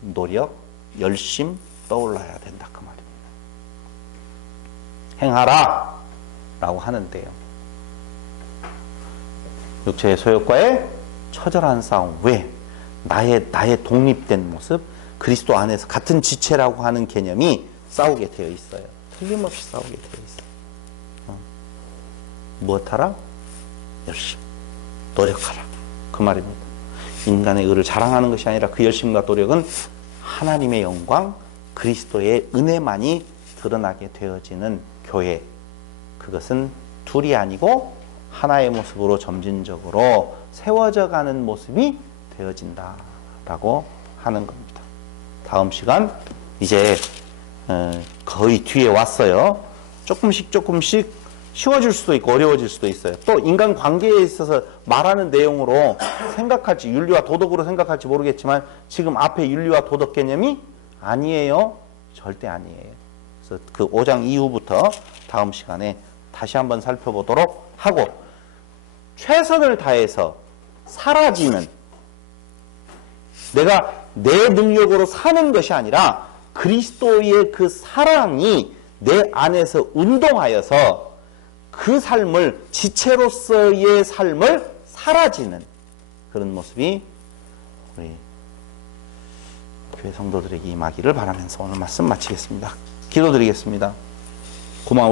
노력, 열심 떠올라야 된다 그 말입니다. 행하라 라고 하는데요. 육체의 소욕과의 처절한 싸움. 왜? 나의 독립된 모습, 그리스도 안에서 같은 지체라고 하는 개념이 싸우게 되어 있어요. 틀림없이 싸우게 되어 있어요. 무엇하라? 열심. 노력하라. 그 말입니다. 인간의 의를 자랑하는 것이 아니라 그 열심과 노력은 하나님의 영광, 그리스도의 은혜만이 드러나게 되어지는 교회. 그것은 둘이 아니고 하나의 모습으로 점진적으로 세워져 가는 모습이 되어진다라고 하는 겁니다. 다음 시간 이제 거의 뒤에 왔어요. 조금씩 쉬워질 수도 있고 어려워질 수도 있어요. 또 인간 관계에 있어서 말하는 내용으로 생각할지, 윤리와 도덕으로 생각할지 모르겠지만 지금 앞에 윤리와 도덕 개념이 아니에요. 절대 아니에요. 그래서 그 5장 이후부터 다음 시간에 다시 한번 살펴보도록 하고, 최선을 다해서 사라지는, 내가 내 능력으로 사는 것이 아니라 그리스도의 그 사랑이 내 안에서 운동하여서 그 삶을, 지체로서의 삶을 사라지는 그런 모습이 우리 교회 성도들에게 임하기를 바라면서 오늘 말씀 마치겠습니다. 기도드리겠습니다. 고마우십니다.